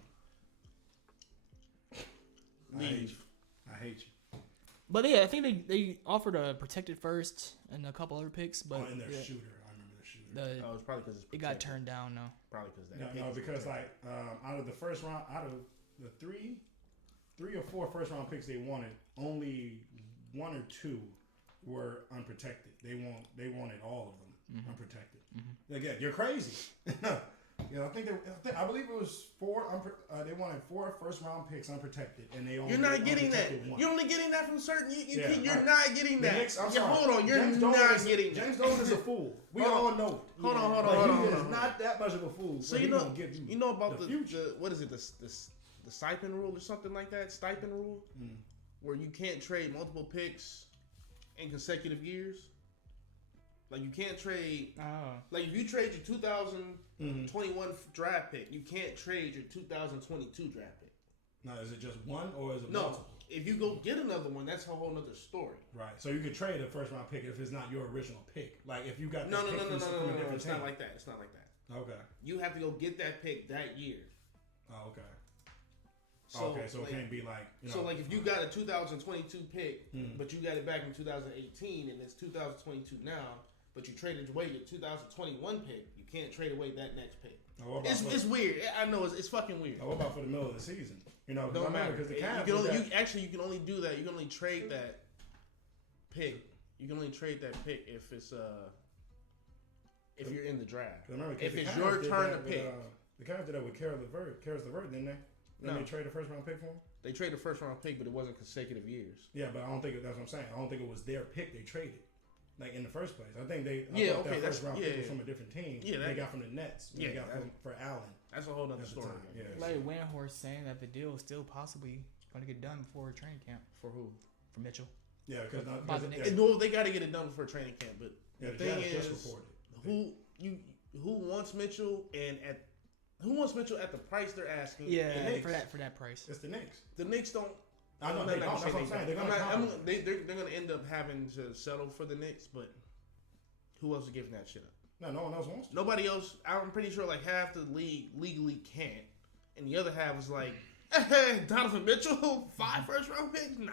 Leave. I hate you. But yeah, I think they offered a protected first and a couple other picks, but And their yeah, shooter. I remember the shooter. Oh, it's probably because it got turned down though. Probably because that. No, because like out of the first round, out of the three or four first round picks they wanted, only 1 or 2 were unprotected. They wanted all of them unprotected. Again, you're crazy. I think I believe it was 4. They wanted 4 first round picks unprotected, and they only. You're not getting that. unprotected 1. You're only getting that from certain. You're right. not getting The that. Knicks, I'm Yeah, sorry. hold on. You're James not Dolan getting that. James Dolan is a fool. We Hold all on. know it. Hold on. He is not that much of a fool. So but you he know, gonna give you know about the future. what is it? The stipend rule or something like that. Stipend rule, where you can't trade multiple picks in consecutive years. Like you can't trade. Like if you trade your 2021 draft pick, you can't trade your 2022 draft pick. Now, is it just one or is it No, multiple? if you go get another one, that's a whole nother story. Right. So you could trade a first round pick if it's not your original pick. Like if you got No. from a different It's team. not like that. It's not like that. Okay. You have to go get that pick that year. Oh, okay. So, okay. So like, it can't be like so like if you got a 2022 pick, Mm. but you got it back in 2018 and it's 2022 now, but you traded away your 2021 pick, you can't trade away that next pick. Now, what about It's weird. I know it's fucking weird. now, what about for the middle of the season? Don't matter because the you Cavs. can only did that. you can only do that. You can only trade that pick. You can only trade that pick if it's if you're in the draft. 'Cause remember, 'cause If the it's Cavs your did turn that to pick. The Cavs did that with Karis LeVert, didn't they? Then No. they traded a first round pick for him. They traded a first round pick, but it wasn't consecutive years. Yeah, but I don't think that's what I'm saying. I don't think it was their pick they traded. Like in the first place, I think Yeah, thought okay, that that's- first round yeah, pick was yeah. from a different team. Yeah, they that- got from the Nets. Yeah, they got that- for Allen. That's a whole other At the story. time, yeah. Like Windhorst saying that the deal is still possibly going to get done before training camp For who? for Mitchell. Yeah, because By the Knicks. And, well, they got to get it done before training camp. But Yeah, the the thing Jazz just is, reported. who wants Mitchell who wants Mitchell at the price they're asking? Yeah, The Knicks. for that price. It's the Knicks. The Knicks don't. I know I'm they not don't. gonna That's what I'm say saying. they They're don't. gonna They're going to end up having to settle for the Knicks, but who else is giving that shit up? No one else wants to. Nobody else. I'm pretty sure like half the league legally can't, and the other half was like, Donovan Mitchell, 5 first round picks? Nah.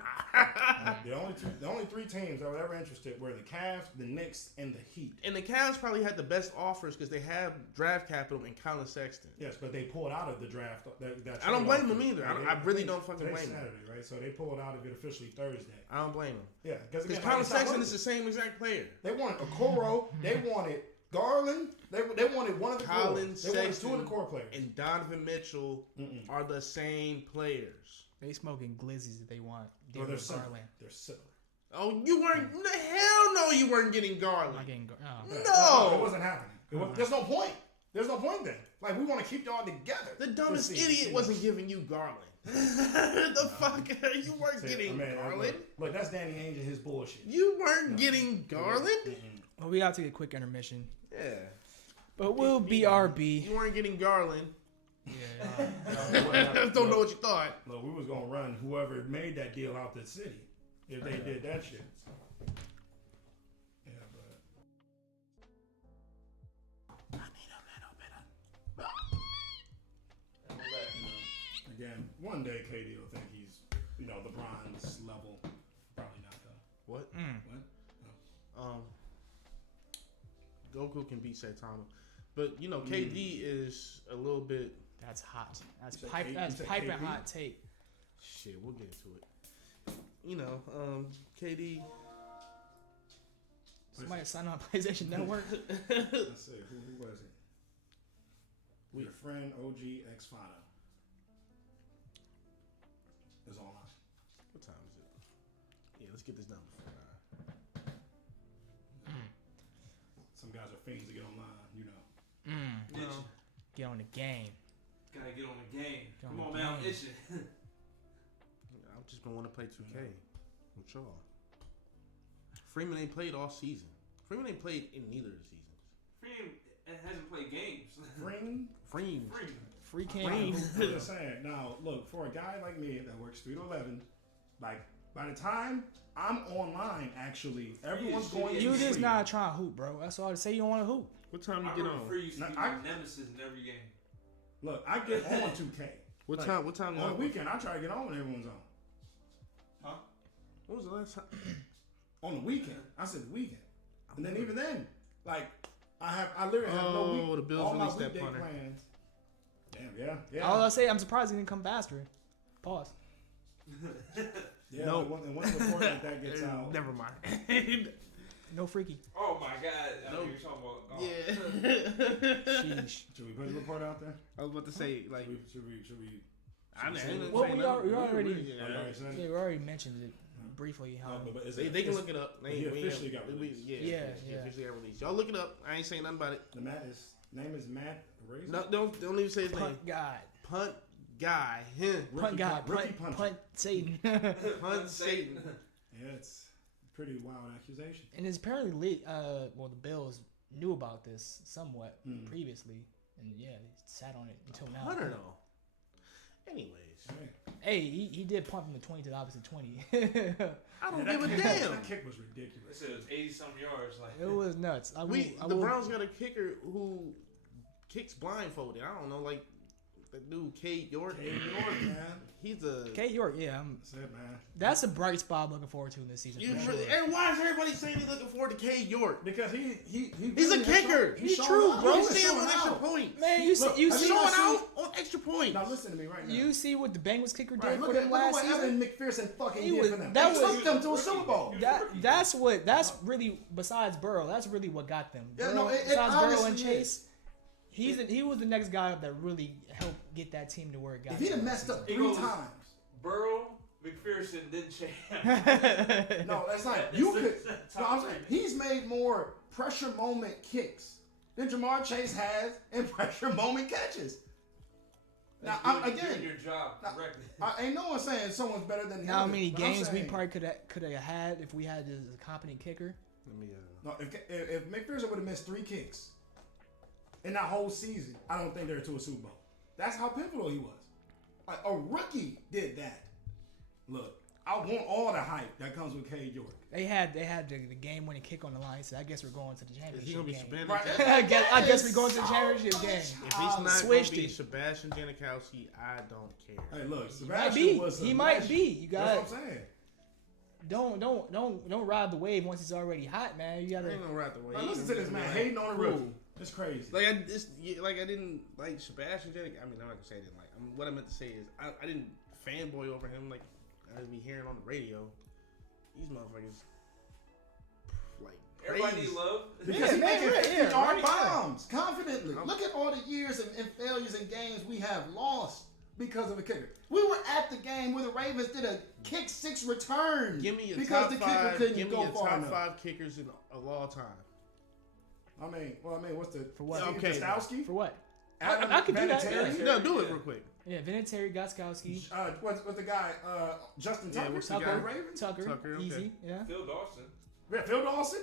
The only 3 teams that were ever interested were the Cavs, the Knicks, and the Heat. And the Cavs probably had the best offers because they have draft capital in Colin Sexton. Yes, but they pulled out of the draft. That I don't blame them trade either. offer. I really don't fucking Today's blame them. Saturday, right? So they pulled out of it officially Thursday. I don't blame them. Yeah, Because again, Colin it's not Sexton worth is it. the same exact player. They wanted Okoro. They wanted Garland. They wanted one of the core. Colin They wanted 2 of Sexton the core players. and Donovan Mitchell are the same players. They smoking glizzies if they want. Well, they're Darius similar. Garland. They're similar. Oh, you weren't. Hell no, you weren't getting Garland. Not getting No. It wasn't happening. There's no point. There's no point then. Like, we want to keep y'all together. The dumbest But see, idiot you wasn't giving you Garland. The fuck? You weren't getting Garland. Look, that's Danny Ainge and his bullshit. You weren't getting Garland? Well, we have to take a quick intermission. Yeah. But we'll BRB. You weren't getting Garland. Yeah. Don't know what you thought. Look, we was gonna run whoever made that deal out the city if they did that shit. Yeah, but I need a little bit of. Again, one day KD will think he's, LeBron's level. Probably not though. What? What? Goku can beat Saitama, but KD is a little bit. That's hot. That's You said pipe. K- That's you said piping KP? hot take. Shit, we'll get into it. KD. Somebody sign on PlayStation Network. Let's see. Who was it? Your friend OG X Fano is online. What time is it? Yeah, let's get this done before 9. Some guys are fiends to get online, Itching. Get on the game. Gotta get on the game. Get on Come on, the man. I'm game. itching. I've just been wanting to play 2K with y'all. Freeman ain't played all season. Freeman ain't played in neither of the seasons. Freeman hasn't played games. Freeman. Freeman. Free Free. game. I'm just saying. Now, look, for a guy like me that works 3 to 11, like by the time I'm online, actually, everyone's going. You to just sleep. not trying to hoop, bro. That's all I say. You don't want to hoop. What time I you get remember on? Free used to Now, be I- my nemesis in every game. Look, I get on 2K. What Like, time? What time? On the weekend, I try to get on when everyone's on. Huh? What was the last time? On the weekend, I said weekend, and then even then, like I literally have no week. the Bills all my released that weekday punter. plans. Damn, yeah. All I say, I'm surprised he didn't come faster. Pause. Yeah, No. and once the report like that gets out, Never mind. No freaky. Oh my god. I know Nope. you're talking about. Oh. Yeah. Sheesh. should we put the report out there? I was about to say like. Should we? I didn't Well, say we nothing. already- Oh, you already said Yeah, it? we already mentioned it briefly. How But is They it, can is- look it up. he officially got released. Yeah. He officially got released. Y'all look it up. I ain't saying nothing about it. The name is Matt Razor. No, don't even say his name. punt guy. Punt guy. Him. Punt guy. Rookie Punt punter. Satan. Punt Satan. Yeah, it's a pretty wild accusation. And it's apparently well, the Bills knew about this somewhat previously, and yeah, they sat on it until now. Punter though. Anyways, Hey, he did punt from the 20 to the opposite 20. I don't that give a kick- damn. That kick was They ridiculous. said it was 80 some yards. Like It was nuts. I The will- Browns got a kicker who kicks blindfolded. I don't know, like that dude Cade York. Hey, York, man. He's a. Kate York, yeah, That's it, man. that's a bright spot I'm looking forward to in this season. You For really, sure. and why is everybody saying he's looking forward to Cade York? Because he's He's a really kicker. has- He's showing true, out. bro. You He's see him on showing extra out. point. Man, you Look, see have you Showing not seen- out on extra points. Now listen to me right now. you see what the Bengals kicker did Right, for look them at last what season. Evan McPherson fucking He did was- for them. that They was- took them to a Super Bowl. That's really besides Burrow. That's really what got them. Yeah, Burrow, no, it besides Burrow and obviously Chase, he was the next guy that really helped get that team to where it got. If he'd to have last messed up It 3 goes- times, Burrow, McPherson, then Cham. season. no, that's not. You could. No, I'm saying he's made more pressure moment kicks than Jamar Chase has in pressure moment catches. Now, Doing again, your job now, correctly. ain't no one saying someone's better than the How other, many but I'm games we saying- probably could have had if we had a competent kicker? Let me. No, if McPherson would have missed 3 kicks in that whole season, I don't think they're to a Super Bowl. That's how pivotal he was. Like a rookie did that. Look, I want all the hype that comes with Cade York. They had the game winning kick on the line. So I guess we're going to the Is he gonna championship be game. Sebastian? I guess we're going to the championship game. If he's not Switched gonna be it. Sebastian Janikowski, I don't care. Hey, look, He might Sebastian be. was He might Sebastian. be. You got. That's what I'm saying. Don't ride the wave once he's already hot, man. You I gotta. ain't gonna ride the way. Now, listen to this man hating on the rookie. It's crazy. Like I didn't like Sebastian Janik. I mean, I'm not gonna say I didn't like. What I meant to say is I didn't fanboy over him like I be hearing on the radio. These motherfuckers like Everybody praise. need love. Because he man, making right, 50 yeah, yard right, bombs confidently. Look at all the years and failures and games we have lost because of a kicker. We were at the game where the Ravens did a kick 6 return Give me your because top the five. kicker couldn't Give me go your far top enough. 5 kickers of all time. I mean, what's the For what? Okay, Gostowski? For what? Adam I could do that. Vinatieri? Yeah. No, do it real quick. Yeah, Vinatieri, Gostkowski, What's the guy? Justin Yeah, Tucker. what's the Tucker guy? Ravens. Tucker, okay. easy. Yeah. Phil Dawson. Yeah, Phil Dawson.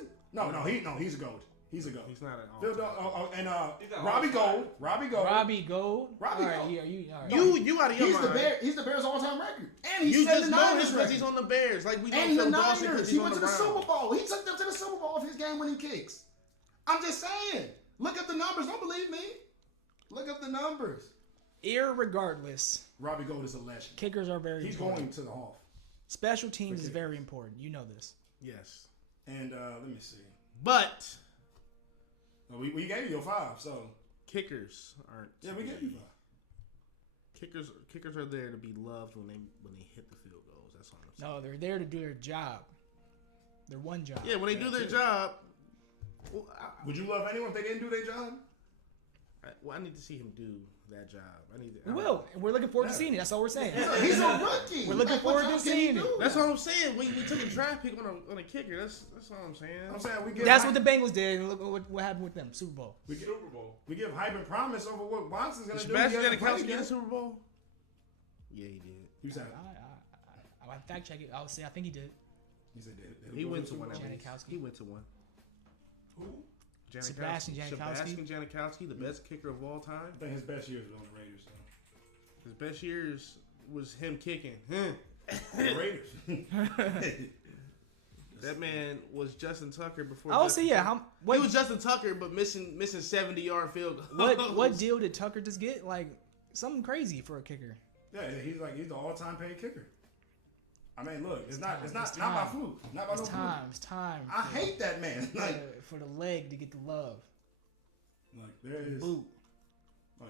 He's a goat. He's a goat. He's not at all. Phil Dawson and He's not Robbie all-time. Gold. Robbie Gold. Robbie Gold. Robbie all right, Gold. you all right. You out of your He's mind. He's the Bears' all-time record, and he You set just the know Niners him because record. he's on the Bears. Like we know And the Phil Dawson Niners. because He he's went on to the the Super Browns. Bowl. He took them to the Super Bowl of his game-winning kicks. I'm just saying. Look up the numbers. Don't believe me. Look up the numbers. Irregardless, Robbie Gold is a legend. kickers are very He's important. going to the Hall. Special teams For is very kickers. important. You know this. Yes, And let me see. but We gave you your 5, so kickers aren't. yeah, we gave you 5. Kickers are there to be loved when they hit the field goals. That's all I'm saying. No, they're there to do their job. Their one job. Yeah, when they do their That's it. job. Well, Would you love anyone if they didn't do their job? I need to see him do that job. We will, and we're looking forward to Yeah. seeing it. That's all we're saying. He's a rookie. We're looking Like, what forward to else can seeing he it. do? That's all I'm saying. We took a draft pick on a kicker. That's all I'm saying. I'm saying we give. That's hype, what the Bengals did, and look what happened with them. Super Bowl. Super Bowl. we give hype and promise over what Watson's gonna do. Sebastian He hasn't Janikowski played get a yet. Super Bowl? Yeah, he did. You said I fact check it. I'll say I think he did. he said that. He went to one. Bowl? at least. Janikowski. He went to one. Who? Sebastian Janikowski. Sebastian Janikowski, the best kicker of all time. I think his best years was on the Raiders. So. His best years was him kicking. The Raiders. That man was Justin Tucker before. I'll Justin say yeah. Tucker. How what He was Justin Tucker, but missing 70-yard field goals. what deal did Tucker just get? Like something crazy for a kicker. Yeah, he's the all-time paid kicker. I mean, look, it's not It's by time. fluke. Not by no It's fluke. time. It's time. I hate that man. for the leg to get the love. Like Boot.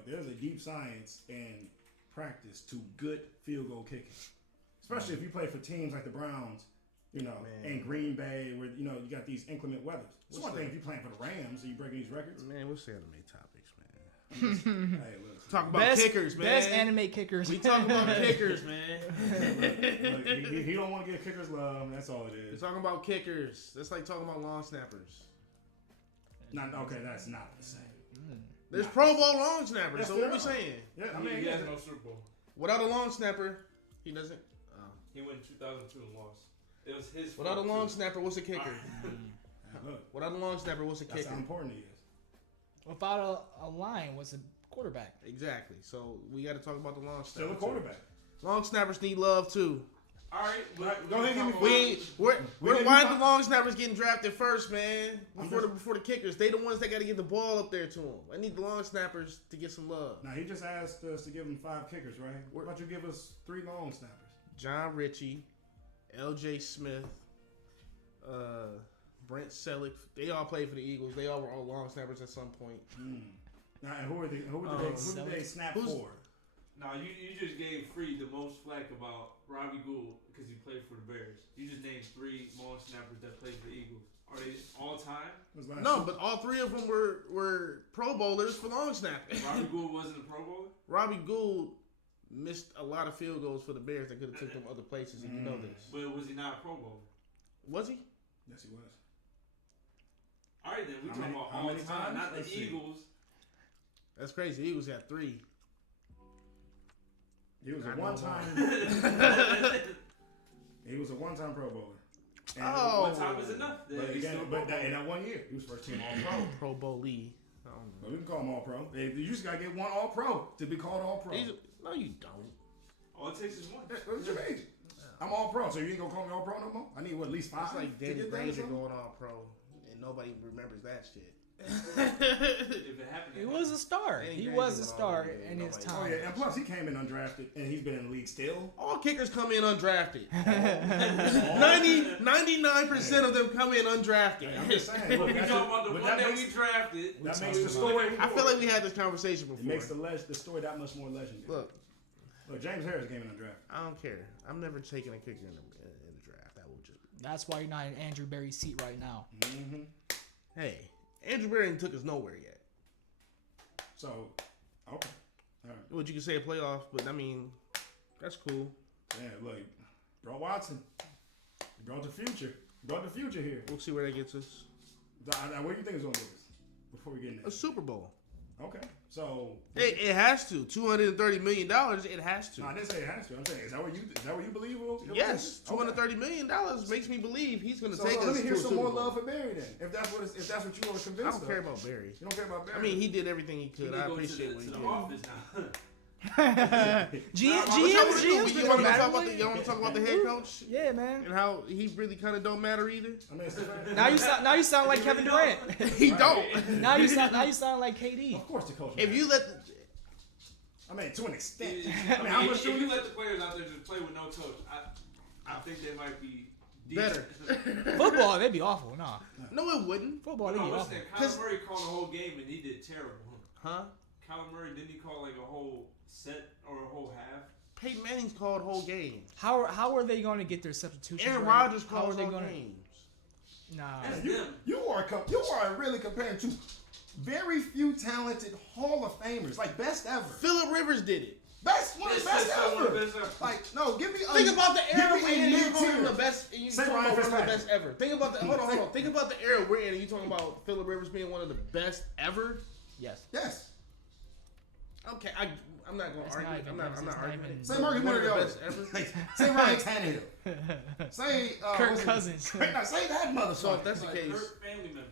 there's a deep science and practice to good field goal kicking, especially if you play for teams like the Browns, Man. and Green Bay, where you got these inclement weathers. It's What's one thing that? if you're playing for the Rams and you breaking these records. Man, we'll say anime topics, man. Hey, look, Talk about Best kickers, man. Best anime kickers. We talk about kickers, man. look, he don't want to give kickers love. That's all it We're is. talking about kickers. That's like talking about long snappers. That's not the same. There's Pro Bowl long snappers. Yes, So there what we are. saying? Yeah, I He mean, has no Super Bowl. Without a long snapper, he doesn't. He went in 2002 and lost. It was his Without a fault, long too. snapper, what's a kicker? look, Without a long snapper, what's a that's kicker? how important he is. Without a line, what's a quarterback? Exactly. So we got to talk about the long snapper. Still a quarterback. Long snappers need love too. All right, Go ahead, give me We're didn't why talk- the long snappers getting drafted first, man? I'm Before the kickers, they the ones that got to get the ball up there to them. I need the long snappers to get some love. Now he just asked us to give him 5 kickers, right? Why don't you give us 3 long snappers? John Ritchie, L.J. Smith, Brent Selleck. They all played for the Eagles. They all were all long snappers at some point. Now, and who did they snap who's- for? Now you just gave Free the most flack about Robbie Gould because he played for the Bears. You just named 3 long snappers that played for the Eagles. Are they all time? Was last No, Super- but all 3 of them were Pro Bowlers for long snapping. Robbie Gould wasn't a Pro Bowler. Robbie Gould missed a lot of field goals for the Bears that could have took them other places, and you know this. But was he not a Pro Bowler? Was he? Yes, he was. All right, then we How talking many- about how all many time, times? not the Let's see. Eagles. That's crazy. The Eagles got 3. He was a I know one-time. He was a one-time Pro Bowler. And Oh. One time is enough. Then But he's again, still a Pro in Bowler. that 1 year, he was first team All-Pro. Pro Bowlee. I don't know. But we can call him All-Pro. You just gotta get one All-Pro to be called All-Pro. No, you don't. All it takes is one. What's your age? I'm All-Pro, so you ain't gonna call me All-Pro no more? I need at least 5. It's like to Danny get that or Granger something? going all pro, and nobody remembers that shit. If it happened, He was a star. Danny He Granger was a was star all over in his nobody- Oh time. yeah, and plus he came in undrafted, and he's been in the league still. All kickers come in undrafted. 99% of them come in undrafted. I'm just saying. Look, we that's talking about the but one that makes, we drafted. that makes the story. I feel like we had this conversation before. It makes the story that much more legendary. Look, James Harris came in undrafted. I don't care. I'm never taking a kicker in the draft. That will just be. That's why you're not in Andrew Berry's seat right now. Mm-hmm. Hey, Andrew Berry took us nowhere yet. So, okay, all right. What you can say a playoff, but I mean, that's cool. Yeah, look, brought Watson. He brought the future. Brought the future here. We'll see where that gets us. Now, where do you think it's gonna get us? before we get into A Super Bowl. Okay, so It has to. $230 million. It has to. no, I didn't say it has to. I'm saying, is that what you believe? Yes, Okay. $230 million makes me believe he's going to So take us let me to hear a some Super more Bowl. love for Barry then. If that's what you want to I convince don't of. care about Barry. You don't care about Barry. I mean, he did everything he could. I appreciate what he to did. the office now. GMs, You want to talk about the head coach Yeah, man. and how he really kind of don't matter either? I mean, it's the fact- Now you sound like Kevin Durant. He don't. now you sound like KD. Of course, the coach. If you let the, I mean, to an extent. I I mean, how much if do you let the players out there just play with no coach, I think they might be better. Football, they'd be awful. Nah, No, it wouldn't. football, No, they'd be listen, awful. Kyler Murray called the whole game and he did terrible. Huh? Kyler Murray, didn't he call like a whole set or a whole half? Peyton Manning's called whole games. How are they going to get their substitutions? Aaron right? Rodgers How are calls they whole going games. Nah. That's You, them. you are really comparing to very few talented Hall of Famers, like best ever. Phillip Rivers did it. One of the best ever. Like, no, give me. Think about the era give we're me in. a You calling him the mid-tier. best. And you Say talking Ryan about one of the Fitzpatrick. best ever. Think about the hold on. Think about the era we're in. And you talking about Phillip Rivers being one of the best ever. Yes. Yes. Okay, I'm not going It's to not argue. even- I'm it's not not arguing. even- it. Say Marcus One of the Mariota. best ever. Say Ryan Tannehill. Say Kirk what's his- Cousins. Say that motherfucker. So if that's the Like case, Kurt family member.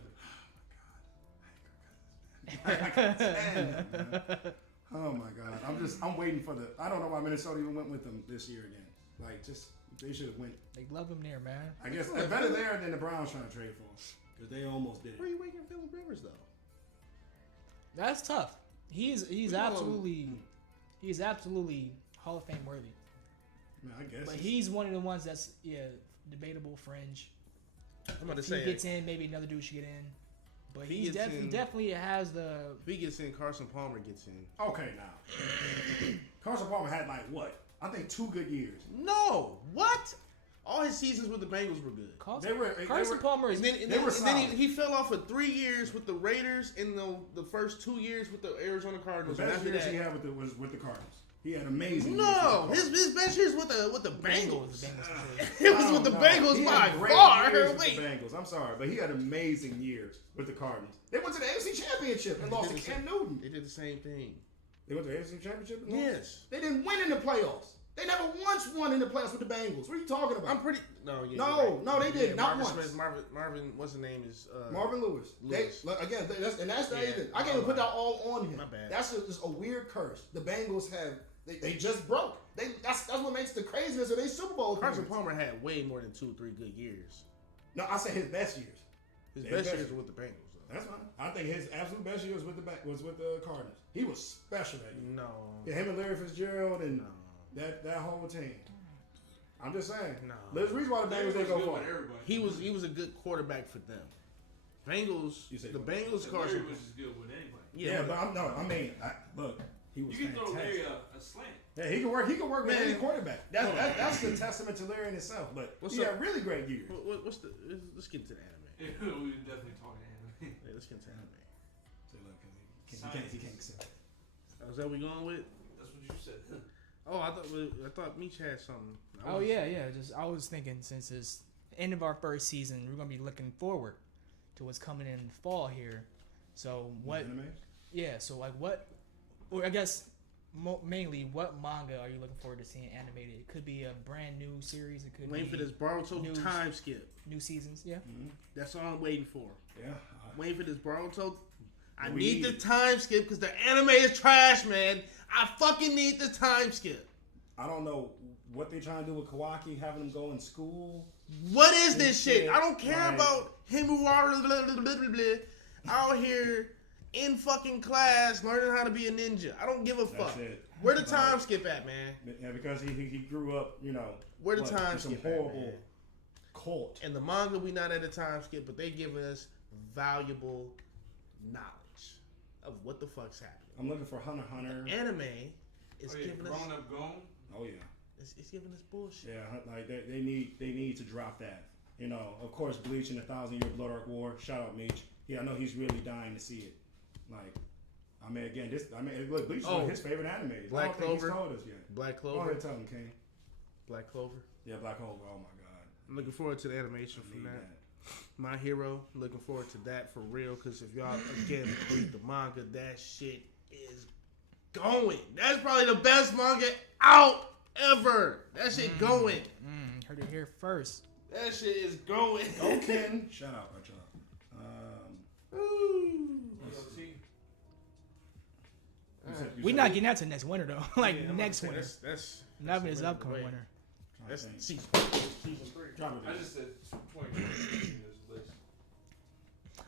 I can't stand that, man. Oh my God, I'm waiting for the. I don't know why Minnesota even went with them this year again. Like, just they should have went. They love him there, man. I guess they're better there than the Browns trying to trade for him because they almost did where it. are you waiting for Phillip Rivers though? That's tough. He's absolutely Hall of Fame worthy. I mean, I guess. But it's- he's one of the ones that's debatable fringe. I'm about to If say he gets in, maybe another dude should get in. But He he gets definitely in- definitely has the. If he gets in, Carson Palmer gets in. Okay, now Carson Palmer had like what? I think 2 good years. No, what? All his seasons with the Bengals were good. Carson, They were- Carson Palmer is. And then, They were and then solid. he fell off for 3 years with the Raiders and the first 2 years with the Arizona The Cardinals. And best after years that, he had was with the Cardinals. He had amazing. no, years his best years with the Bengals. The Bengals for sure. It was with the Bengals He by had great far. years with Wait, the Bengals. I'm sorry, but he had amazing years with the Cardinals. They went to the AFC Championship and lost to Cam Newton. they did the same thing. They went to the AFC Championship. and lost? Yes, They didn't win in the playoffs. They never once won in the playoffs with the Bengals. What are you talking about? I'm pretty. No, yeah, No, you're right. no, they didn't. Not Marvin once. Smith, Marvin, what's the name is? Marvin Lewis. Lewis. They, again, that's not Yeah. even. I can't even put that all on him. My bad. That's just a weird curse. The Bengals have. They just broke. That's what makes the craziness of their Super Bowl. Carson appearance. Palmer had way more than 2 or 3 good years. No, I said his best years. His Yeah, best best- years were with the Bengals. Though. That's fine. I think his absolute best year was with the Cardinals. He was special that year. No, Yeah, him and Larry Fitzgerald and no, that whole team. I'm just saying. no. There's a reason why the Larry Bengals didn't was go good far. with everybody. He was a good quarterback for them. Bengals, You say the what? Bengals, Larry Carson. was just good with anybody. Yeah, but look, he was You can throw Larry fantastic. a slant. Yeah, he can work with Man. any quarterback. That's the testament to Larry in itself. But What's he up? had really great years. What's the? Let's get into the anime. We were definitely talking anime. Yeah, let's get into anime. So look, he can't accept it. Oh, is that what we going with? That's what you said. Oh, I thought Meech had something. Oh yeah. Just I was thinking since it's end of our first season, we're gonna be looking forward to what's coming in the fall here. So what? Anime? Yeah. So like what? Or I guess mainly what manga are you looking forward to seeing animated? It could be a brand new series. It could Waiting be for this Boruto news. time skip. new seasons. Yeah. That's all I'm waiting for. Yeah. Waiting for this Boruto. I We need need the it. time skip because the anime is trash, man. I fucking need the time skip. I don't know what they're trying to do with Kawaki, having him go in school. What is this This shit? shit, I don't care like- about him who are out here in fucking class learning how to be a ninja. I don't give a fuck. That's it. Where the time skip at, man? Yeah, because he grew up, Where the what, time in some skip at, horrible man? cult. In the manga, we not at a time skip, but they giving us valuable knowledge of what the fuck's happening. I'm looking for Hunter x Hunter. Anime is Oh, yeah, giving us grown up gone. Oh yeah. it's giving us bullshit. Yeah, like they need to drop that. Of course, Bleach and the 1,000-Year Blood Arc War. Shout out Meech. Yeah, I know he's really dying to see it. Like, look, Bleach is one of his favorite animes. Black I don't think Clover. he's told us yet. Black Go Clover. ahead, tell him, King. Black Clover. Yeah, Black Clover. Oh my God. I'm looking forward to the animation I from need that. that. My Hero, looking forward to that for real. Because if y'all again read the manga, that shit is going. That's probably the best manga out ever. That shit going. Heard it here first. That shit is going. Go Ken. Shout out, Archer. We're not getting out to next winter though. Next winter. That's Nothing is way upcoming away. winter. That's season 3. Drop it. I just said 20 in this list.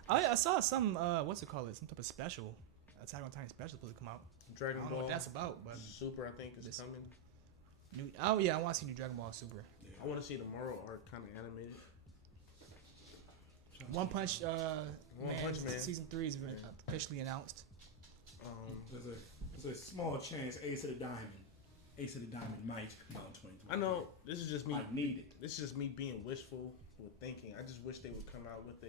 I saw some what's it called? Some type of special. Attack on Titan special supposed to come out. I Dragon don't know Ball. what that's about, but Super, I think, is coming. oh yeah, I want to see new Dragon Ball Super. I want to see the Moro art kind of animated. One Punch Punch Man. season 3 is officially announced. There's a small chance Ace of the Diamond might come out in 2020. I know this is just me. I need it. This is just me being wishful with thinking. I just wish they would come out with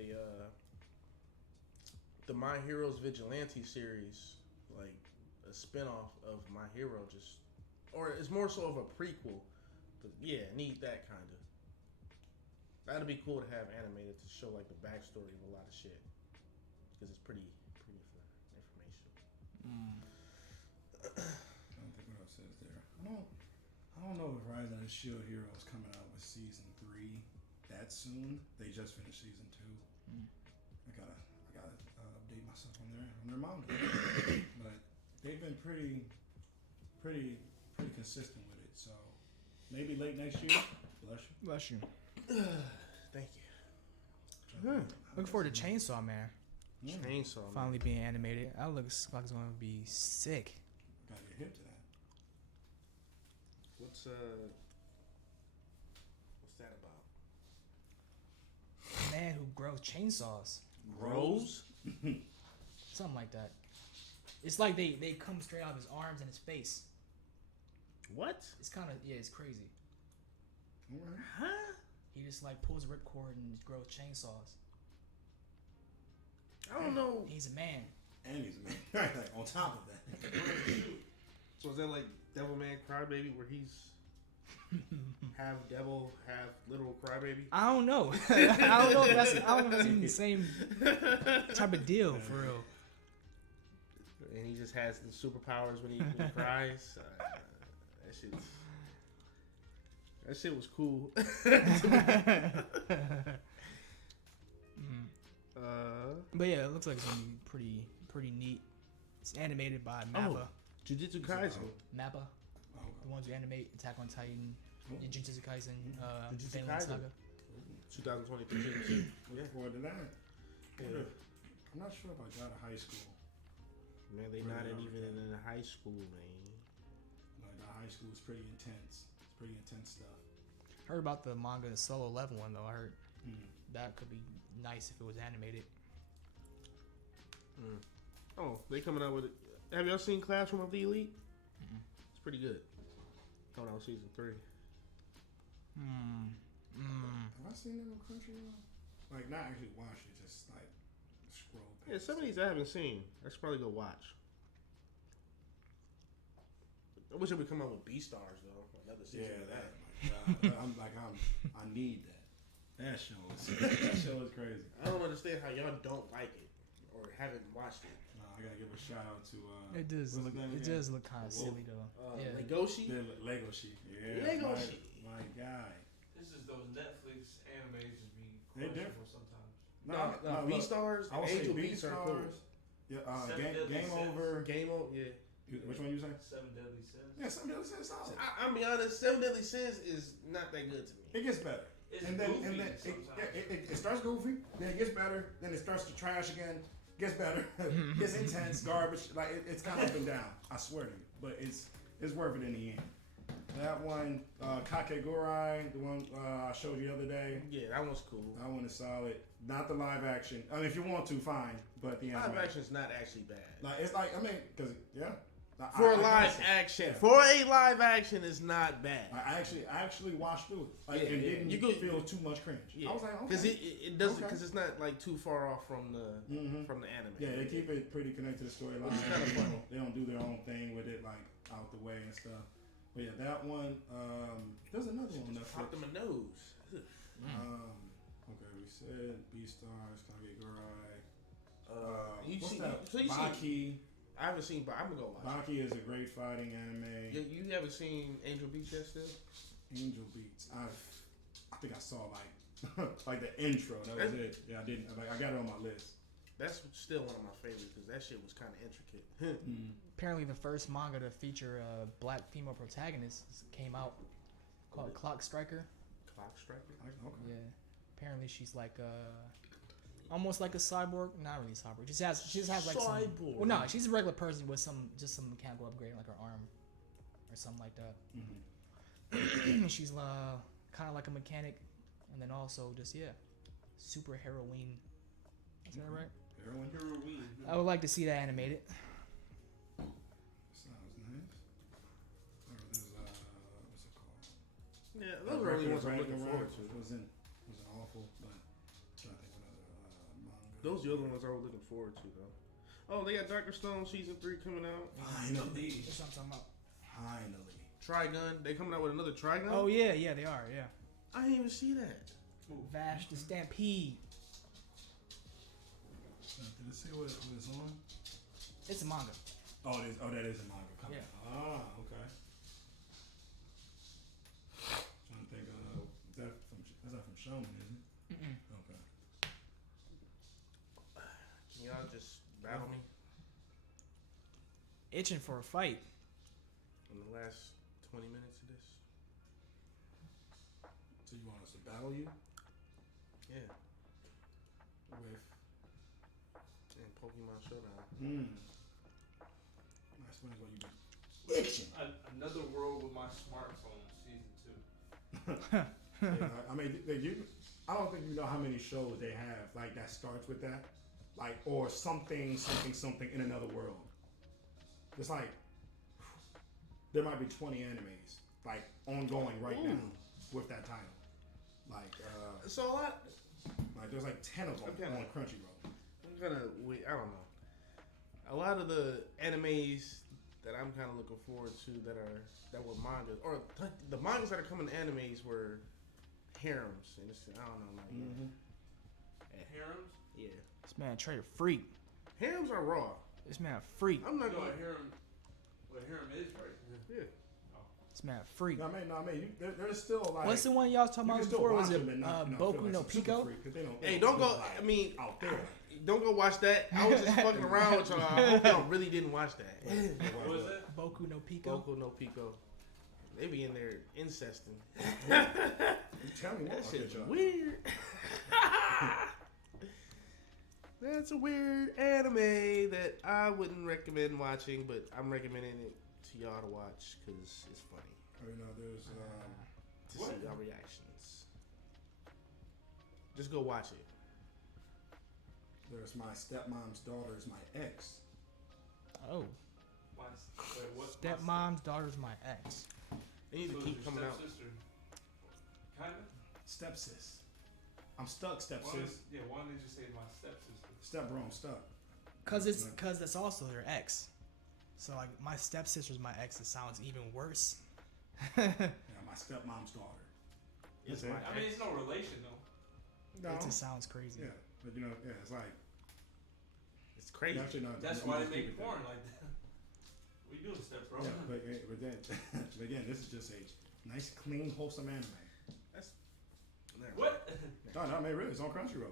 the My Heroes Vigilante series, like a spinoff of My Hero, or it's more so of a prequel. But yeah, need that kind of. That'd be cool to have animated to show like the backstory of a lot of shit, because it's pretty information. I don't think what else is there. I don't know if Rise of the Shield Hero is coming out with season 3 that soon. They just finished season 2. I gotta update myself on their manga. But they've been pretty consistent with it. So maybe late next year. Bless you. Thank you. Looking forward to Chainsaw Man Chainsaw Man. finally being animated. That looks like it's gonna be sick. Gotta get hip to that. What's that about? A man who grows chainsaws, Rose? something like that. It's like they come straight out of his arms and his face. What? It's kind of it's crazy. Alright. Huh? He just like pulls a ripcord and grows chainsaws. I don't know. He's a man. And he's a man. Like, on top of that. So is that like Devilman Crybaby, where he's half devil, half literal crybaby? I don't know. I don't know if that's even the same type of deal for real. And he just has the superpowers when he cries. That shit was cool. But yeah, it looks like it's gonna be pretty neat. It's animated by Mappa. Jujutsu Kaisen. Mappa, Oh, the ones who animate Attack on Titan, Jujutsu Kaisen, Jujutsu Vinland Kaisen. Saga. 2023. Look forward to that. Yeah. I'm not sure if I got a high school. Man, they not even in high school, man. Like the high school is pretty intense. It's pretty intense stuff. Heard about the manga Solo Level one though. I heard that could be nice if it was animated. Oh, they coming out with it. Have y'all seen Classroom of the Elite? It's pretty good. Coming out season 3. Have I seen it on Crunchyroll? Like, not actually watch it, just like scroll past. Yeah, some of these I haven't seen. I should probably go watch. I wish it would come out with Beastars though. Another season of that. I need that. That show is crazy. I don't understand how y'all don't like it or haven't watched it. I gotta give a shout out to It does what's look. his name It again? does look kind of silly though. Yeah. Legoshi? Lego Sheep. Yeah, Legoshi. My guy. This is those Netflix animes just be They questionable sometimes. No, look, Beastars I and would say Angel Beats are cool. Yeah, Seven Deadly Game Sins. Over. Game Over, yeah. Which one you say? 7 Deadly Sins. Yeah, Seven Deadly Sins solid. I'll be honest, 7 Deadly Sins is not that good to me. It gets better. It's and then goofy it starts goofy, then it gets better, then it starts to trash again, gets better, gets intense, garbage. Like it's kind of up and down. I swear to you, but it's worth it in the end. That one, Kakegurui, the one I showed you the other day. Yeah, that one's cool. That one is solid. Not the live action. I mean, if you want to, fine. But the Live animation. action's not actually bad. Like it's like because For a live action, Yeah. for a live action, is not bad. I actually watched through it, like, Yeah, and yeah. didn't You could- feel too much cringe. Yeah, I was like, okay, because it doesn't, Okay. because it's not like too far off from the from the anime. yeah, they keep it pretty connected to the storyline. Which is kinda funny. They don't do their own thing with it, like out the way and stuff. But yeah, that one. There's another one on Just popped Netflix. in my nose. I Okay, we said Beastars, Kage-Gurai. You What's see, that? so you Baki. see, I haven't seen, but I'm gonna go watch Baki is a great fighting anime. it. You haven't seen Angel Beats yet still? Angel Beats. I think I saw like like the intro. That was it. Yeah, I didn't. Like I got it on my list. That's still one of my favorites because that shit was kind of intricate. Apparently, the first manga to feature a black female protagonist came out called Clock Striker. Clock Striker. Okay. Yeah. Apparently, she's like almost like a cyborg. Not really cyborg. She just has like some. Cyborg. Well, no, she's a regular person with some mechanical upgrade, like her arm or something like that. Mm-hmm. She's kind of like a mechanic, and then also just super heroine. Is that right? Heroin. I would like to see that animated. Sounds nice. There's what's it called? Yeah, those are the only ones I'm looking forward to. Wasn't awful, but I'm trying to think of another manga. Those are the other ones I was looking forward to though. Oh, they got Dr. Stone season 3 coming out. Finally. That's what I'm talking about. Finally. Trigun. They coming out with another Trigun. Oh yeah, they are. Yeah. I didn't even see that. Vash the Stampede. Did it say what it's on? It's a manga. Oh, it is. Oh, that is a manga coming. Yeah. Ah, okay. Trying to think. That's not from Shonen, is it? Mm-mm. Okay. Can y'all just battle me Itching for a fight. in the last 20 minutes of this? So you want us to battle you Yeah. with? And Pokemon Showdown. That's funny what you been itching. Another World with my smartphone, season 2. Yeah, I mean, I don't think you know how many shows they have like that starts with that, like or something in another world. It's like there might be 20 animes like ongoing right now with that title. Like, So a lot. there's like 10 of them Okay. on Crunchyroll. I'm kind of I don't know. A lot of the animes that I'm kind of looking forward to that were mangas or the mangas that are coming to animes were harems, and it's, I don't know, like Harems? yeah, This man Trey a freak. harems are raw. This man a freak. I'm not No, going. what harem is, right? Yeah, This man a freak. No, I mean, there's still like. What's the one y'all was talking you can about still before? watch Was it them and not, feel Boku like no some super Pico? freak, 'cause they hey, they don't go. like I mean, out there. don't go watch that. I was just fucking around with y'all. I hope y'all really didn't watch that. What was that? Boku no Pico. Boku no Pico. They be in there incesting. You tell me more That about shit's that, y'all. weird. That's a weird anime that I wouldn't recommend watching, but I'm recommending it to y'all to watch because it's funny You know, there's to see y'all reactions. Just go watch it. there's my stepmom's daughter is my ex. Oh, What? stepmom's daughter's my ex. They need to keep coming out. Kinda? Stepsis. I'm stuck, stepsis. Why didn't you say my stepsister? Step bro, I'm stuck. Cause that's also their ex. So like my stepsister's my ex. It sounds even worse. Yeah, my stepmom's daughter. It's That's it. my I mean, it's no relation though. No. It just sounds crazy. Yeah, but you know, it's like It's crazy. actually no. That's I'm why just they keeping make porn that. like that. What you doing, step bro? Yeah, but then, but again, this is just a nice, clean, wholesome anime. What? No, I mean, really, it's on Crunchyroll.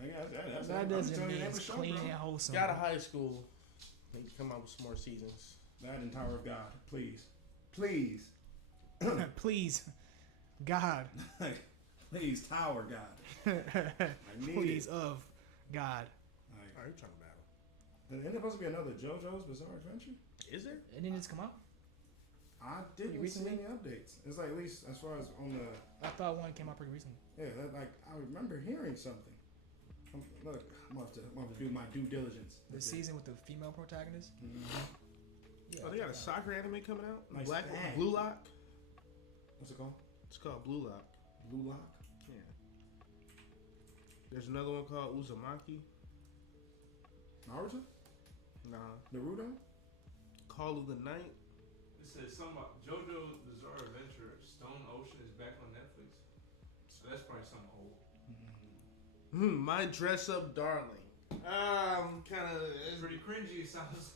That's That I'm doesn't telling you, mean that's it's a show, clean bro. and wholesome. Got a high school. Need to come out with some more seasons. That and Tower of God, please, please, Please, God. please, Tower God. I need Please it. of God. Like, Are you trying to battle? and there supposed to be another JoJo's Bizarre Adventure. Is there? It didn't just come out. I didn't see recently? any updates. It's like at least as far as on the I thought one came out pretty recently. like I remember hearing something. Look, I'm gonna have to do my due diligence. The season with the female protagonist. Yeah, Oh, they got a soccer anime coming out. Nice Black bag. Blue Lock. What's it called? It's called Blue Lock. Blue Lock. Yeah. There's another one called Uzumaki. Naruto? Nah. Naruto? Call of the Night. It says something about JoJo's Bizarre Adventure. Stone Ocean is back on Netflix. So that's probably something old. My dress up darling. I'm kind of It's pretty cringy. It sounds.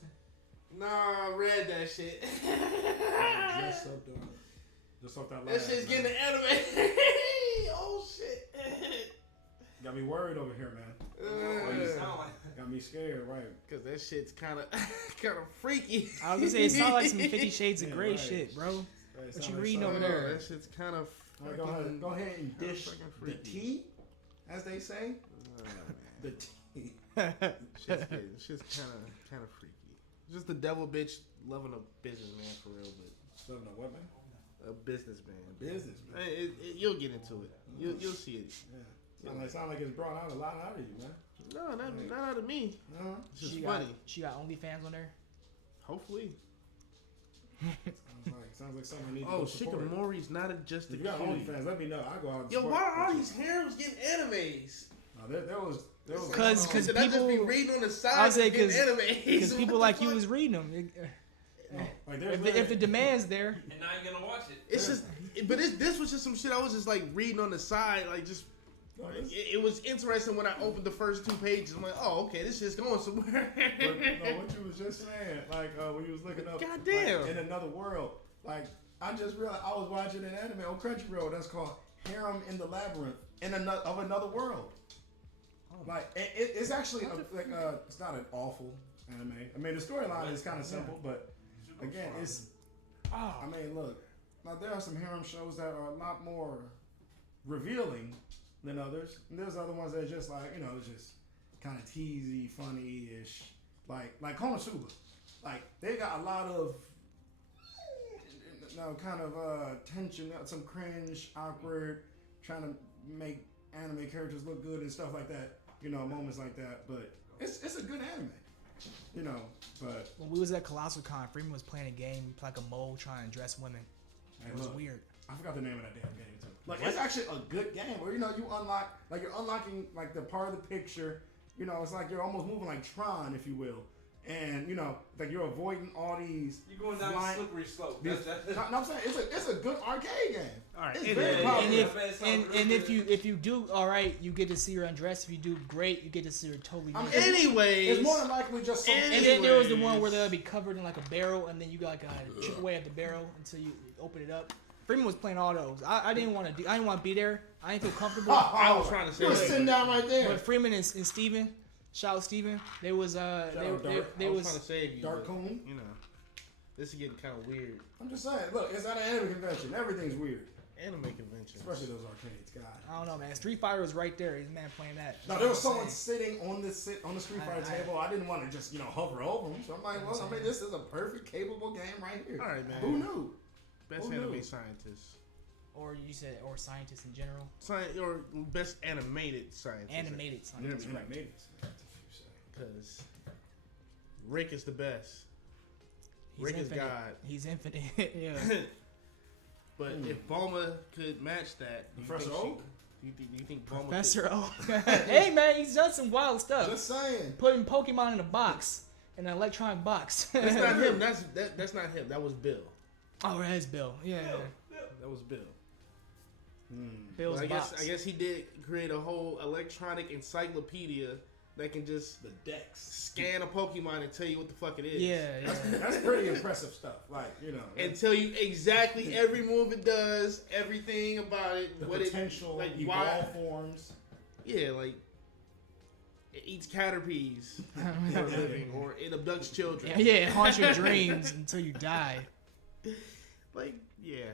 Nah, I read that shit. Dress up, dog. Just off that That shit's getting the anime. Oh shit. Got me worried over here, man. What do you sound like? Got me scared, right? Cause that shit's kind of freaky. I was gonna say it sounds like some 50 Shades of Grey right. shit, bro. Right, What sound you like reading something. over there? That shit's kind of. All right, go ahead and dish fucking the freaky. tea, as they say. The tea. Shit's kind of freaky. Just the devil bitch loving a businessman for real, but Loving a what, man? a businessman. Businessman. You'll get into it. You'll see it. Yeah. Sound like it's brought out a lot out of you, man. No, not out of me. Uh-huh. It's just She funny. she got OnlyFans on there. Hopefully. Sounds like something I need to Oh, go support. Shikamori's not just a If you got cutie. OnlyFans, let me know. I go out and Yo, support. why are all these harems getting animes? There was 'Cause Should I just be people- reading on the side I'll say and getting 'cause- animes? Because people What like the you fuck? was reading them. like If the demand's there, And now you're gonna watch it. It's just, but this was just some shit I was just like reading on the side, like just. It was interesting when I opened the first 2 pages. I'm like, oh, okay, this shit's going somewhere. what you was just saying, like when you was looking up, Goddamn. like, in another world, like I just realized I was watching an anime on Crunchyroll that's called Harem in the Labyrinth in another world. Like it's actually it's not an awful anime. I mean the storyline is kind of simple, but again it's. I mean look, now there are some harem shows that are a lot more revealing than others. And there's other ones that are just like just kind of teasy, funny-ish, like Konosuba. Like they got a lot of kind of tension, some cringe, awkward, trying to make anime characters look good and stuff like that. Moments like that. But it's a good anime. But when we was at Colossal Con, Freeman was playing a game like a mole trying to dress women. hey, It was look, weird. I forgot the name of that damn game too. Like it's actually a good game where you unlock you're unlocking like the part of the picture. It's like you're almost moving like Tron, if you will. And like you're avoiding all these. You're going down a slippery slope. No, I'm saying it's a good arcade game. All right, It's and, very and popular. if you do all right, you get to see her undressed. If you do great, you get to see her totally naked. Anyways, It's more than likely just some. And then there was the one where they'll be covered in like a barrel, and then you got to chip away at the barrel until you open it up. Freeman was playing all those. I didn't want to. I didn't want to be there. I didn't feel comfortable. I was trying to say You were that. sitting down right there. But Freeman and Steven, shout out Steven, they was they out Dark. I was was trying to save you. Dark but, Coon. This is getting kind of weird. I'm just saying. Look, it's at an anime convention. Everything's weird, Anime conventions. especially those arcades. God. I don't know, man. Street Fighter was right there. His man playing that. No, there was someone sitting on the Street Fighter I- table. I didn't want to just hover over him. So I'm like, well, I mean, this is a perfect, capable game right here. All right, man. Who knew? Best Who anime knew? scientist. Or you said, or scientists in general. Or best animated scientist. Animated scientists. And Right. I made it. Because Rick is the best. He's Rick is infinite. God. He's infinite. Yeah. But if Bulma could match that, do you Professor think Oak? Do you think Bulma Professor O. Hey man, he's done some wild stuff. Just saying. Putting Pokemon in a box, in an electronic box. That's not him. That's not him. That was Bill. Oh, that's Bill. Yeah. That was Bill. Bill's But box. I guess he did create a whole electronic encyclopedia that can just The Dex. scan a Pokemon and tell you what the fuck it is. Yeah. That's pretty impressive stuff. Like, And tell you exactly every move it does, everything about it, the what potential it, like evolve why. forms. Yeah, like it eats caterpies for a living, or it abducts children. Yeah, it haunts your dreams until you die. Like, yeah.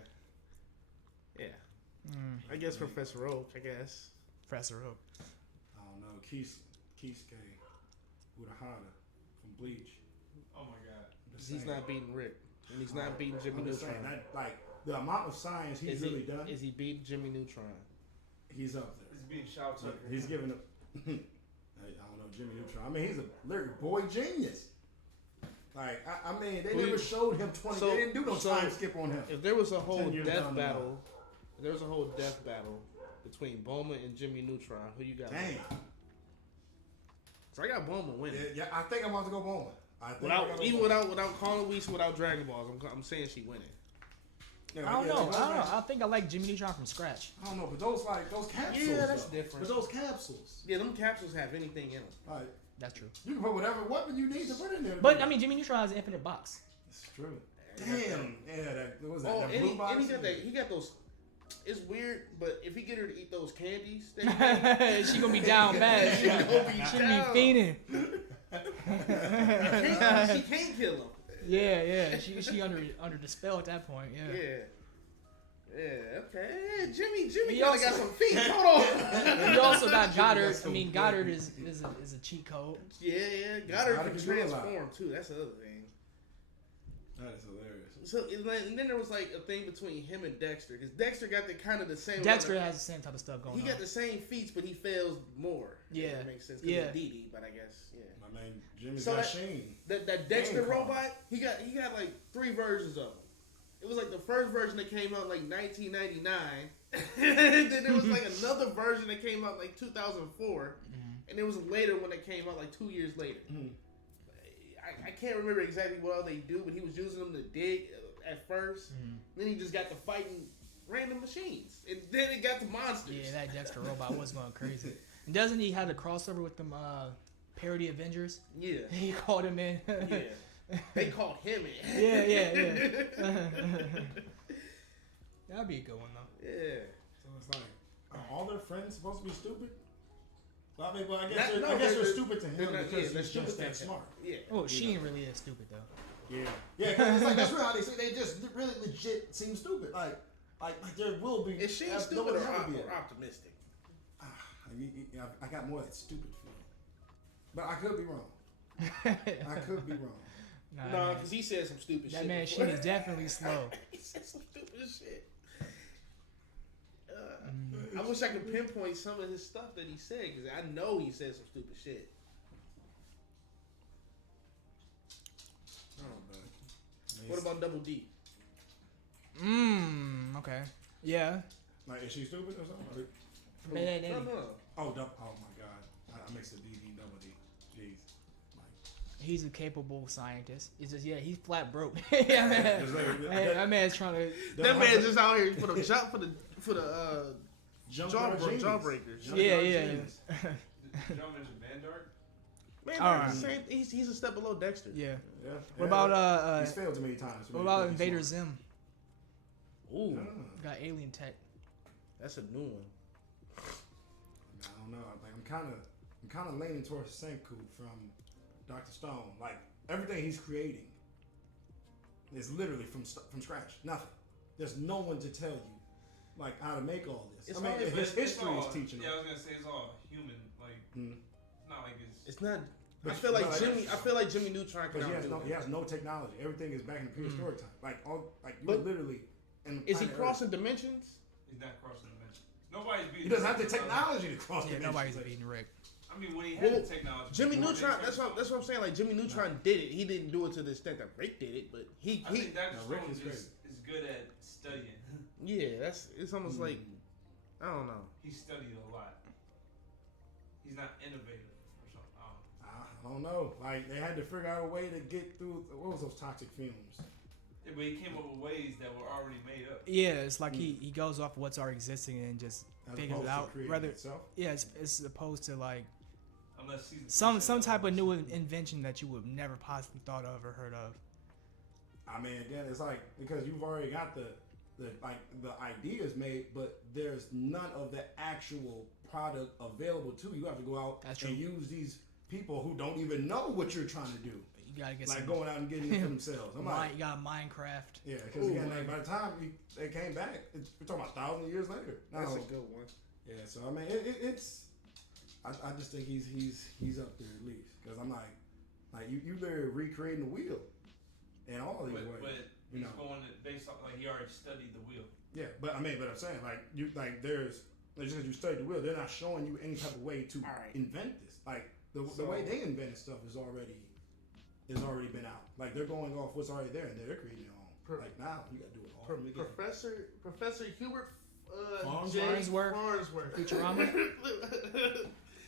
I guess Professor Oak. I guess. Professor Oak. I don't know. Kisuke Urahara from Bleach. Oh my god. Just He's saying. not beating Rick, and he's not beating Jimmy I'm just saying Neutron. that, like, the amount of science he's really done, Is he beating Jimmy Neutron? he's up there. It's being Shao Tucker. He's giving up. I don't know, Jimmy Neutron. I mean, he's a lyric boy genius. Like, I mean, they never showed him 20. so- they didn't do no so- time skip on him. If there was a whole 10 years death down the line. battle, if there was a whole death battle between Bulma and Jimmy Neutron, who you got? Dang. So I got Bulma winning. Yeah, I think I'm about to go Bulma. I think I gotta go Bulma. Without calling Whis, without Dragon Balls, I'm saying she winning. Yeah, I don't yeah, know. those I don't know. matches- I think I like Jimmy Neutron from scratch. I don't know, but those capsules. Yeah, that's though. different. But those capsules, Yeah, them capsules have anything in them. like That's true. you can put whatever weapon you need to put in there. But I mean, Jimmy Neutron has an infinite box. it's true. Damn. Yeah, that what was that? Oh, that and blue he, box. and he got that. He got those. It's weird, but if he get her to eat those candies, then She gonna be down bad. she gonna be She down. gonna be fiending. She can't kill him. Yeah. She under the spell at that point. Yeah. Yeah, okay. Yeah, Jimmy He kinda also- got some feet. Hold on. And you also got Goddard. That's so I mean, good. Goddard is a cheat code. Yeah. Goddard Goddard can can do a lot. transform too. That's the other thing. That is hilarious. So and then there was like a thing between him and Dexter, because Dexter got the kind of the same. Dexter has the same type of stuff going He on. got the same feats, but he fails more. Yeah. If that makes sense. 'Cause Yeah. of Dee, but I guess yeah. My man Jimmy So got that- Sheen. That Dexter Game call. robot, he got like 3 versions of him. It was like the first version that came out in like 1999, and then there was like another version that came out like 2004, and there was later one that came out like 2 years later. Mhm. I can't remember exactly what all they do, but he was using them to dig at first. Then he just got to fighting random machines, and then it got to monsters. Yeah, that Dexter robot was going crazy. And doesn't he have a crossover with them parody Avengers? Yeah. He called him in. Yeah. They called him in. Yeah. That'd be a good one though. Yeah. So it's like, are all their friends supposed to be stupid? Well, I mean, I guess, That- no, I guess they're they're- stupid to him they're not- because yeah, they're he's stupid just to that him. smart. Yeah. Oh, Sheen really is stupid though. Yeah. Yeah, 'cause it's like that's real how they say they just really legit seem stupid. Like there will be. Is she there stupid will or never be a- optimistic? I got more of that stupid feeling, but I could be wrong. I could be wrong. Nah, No, man. because he said some stupid shit. That man before. Sheen is definitely slow. He said some stupid shit. I wish I could pinpoint some of his stuff that he said, because I know he said some stupid shit. Oh, man. What about Double D? Okay. Yeah. Like, is she stupid or something? Man, No. Oh my God! I mixed a DD double D. Jeez. he's a capable scientist. It's just he's flat broke. Yeah, man. Just like- That man's trying to. That man's just out here for the jump for the Jawbreakers. jawbreakers. Yeah. Did y'all mention Van Dark? Man, All that's the right. same. He's a step below Dexter. Yeah. Yeah. What about He's failed too many times. what about Invader Zim? Ooh, Got alien tech. that's a new one. I don't know. Like I'm kind of leaning towards Senku from Dr. Stone. Like everything he's creating is literally from scratch. Nothing. There's no one to tell you like how to make all this. It's I mean, all- his But it's history all- is teaching Yeah, I him. was gonna say it's all human. Like, it's not like it's. It's not. But- I feel like but- Jimmy Neutron can But outdo he him. has no technology. Everything is back in the prehistoric time. Like all, like you But- literally. In Is he planet crossing dimensions? He's not crossing dimensions. Nobody's Earth. beating. He doesn't have the him. technology to cross Yeah, dimensions. nobody's Like, beating Rick. I mean, when he had Well, the technology. Jimmy before, Neutron. they That's what I'm saying. Like Jimmy Neutron did it. He didn't do it to the extent that Rick did it, but I think Dr. No, Rick Stone is great. is good at studying. yeah. It's almost like I don't know. He studied a lot. He's not innovative or something. I don't know. Like they had to figure out a way to get through. What was those toxic fumes? Yeah, but he came up with ways that were already made up. Yeah, it's like he goes off what's already existing and just As figures opposed it to out. creating Rather, itself. yeah, it's opposed to like Unless he's some type of new invention that you would never possibly thought of or heard of. I mean, again, it's like because you've already got the ideas made, but there's none of the actual product available to you. You have to go out That's and true. use these people who don't even know what you're trying to do, You gotta get like some. going out and getting it for themselves. I'm like, You got Minecraft. yeah, because again, like, by the time they came back, we're talking about 1,000 years later. That's Now, a good one. yeah, so I mean, it's. I just think he's up there at least because I'm like you they're recreating the wheel, in all these ways. But you he's know. going based off like he already studied the wheel. Yeah, but I'm saying there's just because you study the wheel, they're not showing you any type of way to Alright. invent this. Like the So- way they invented stuff is already been out. Like they're going off what's already there and they're creating their own. Like now you got to do it all from the beginning. Professor Hubert Farnsworth? Farnsworth. Futurama.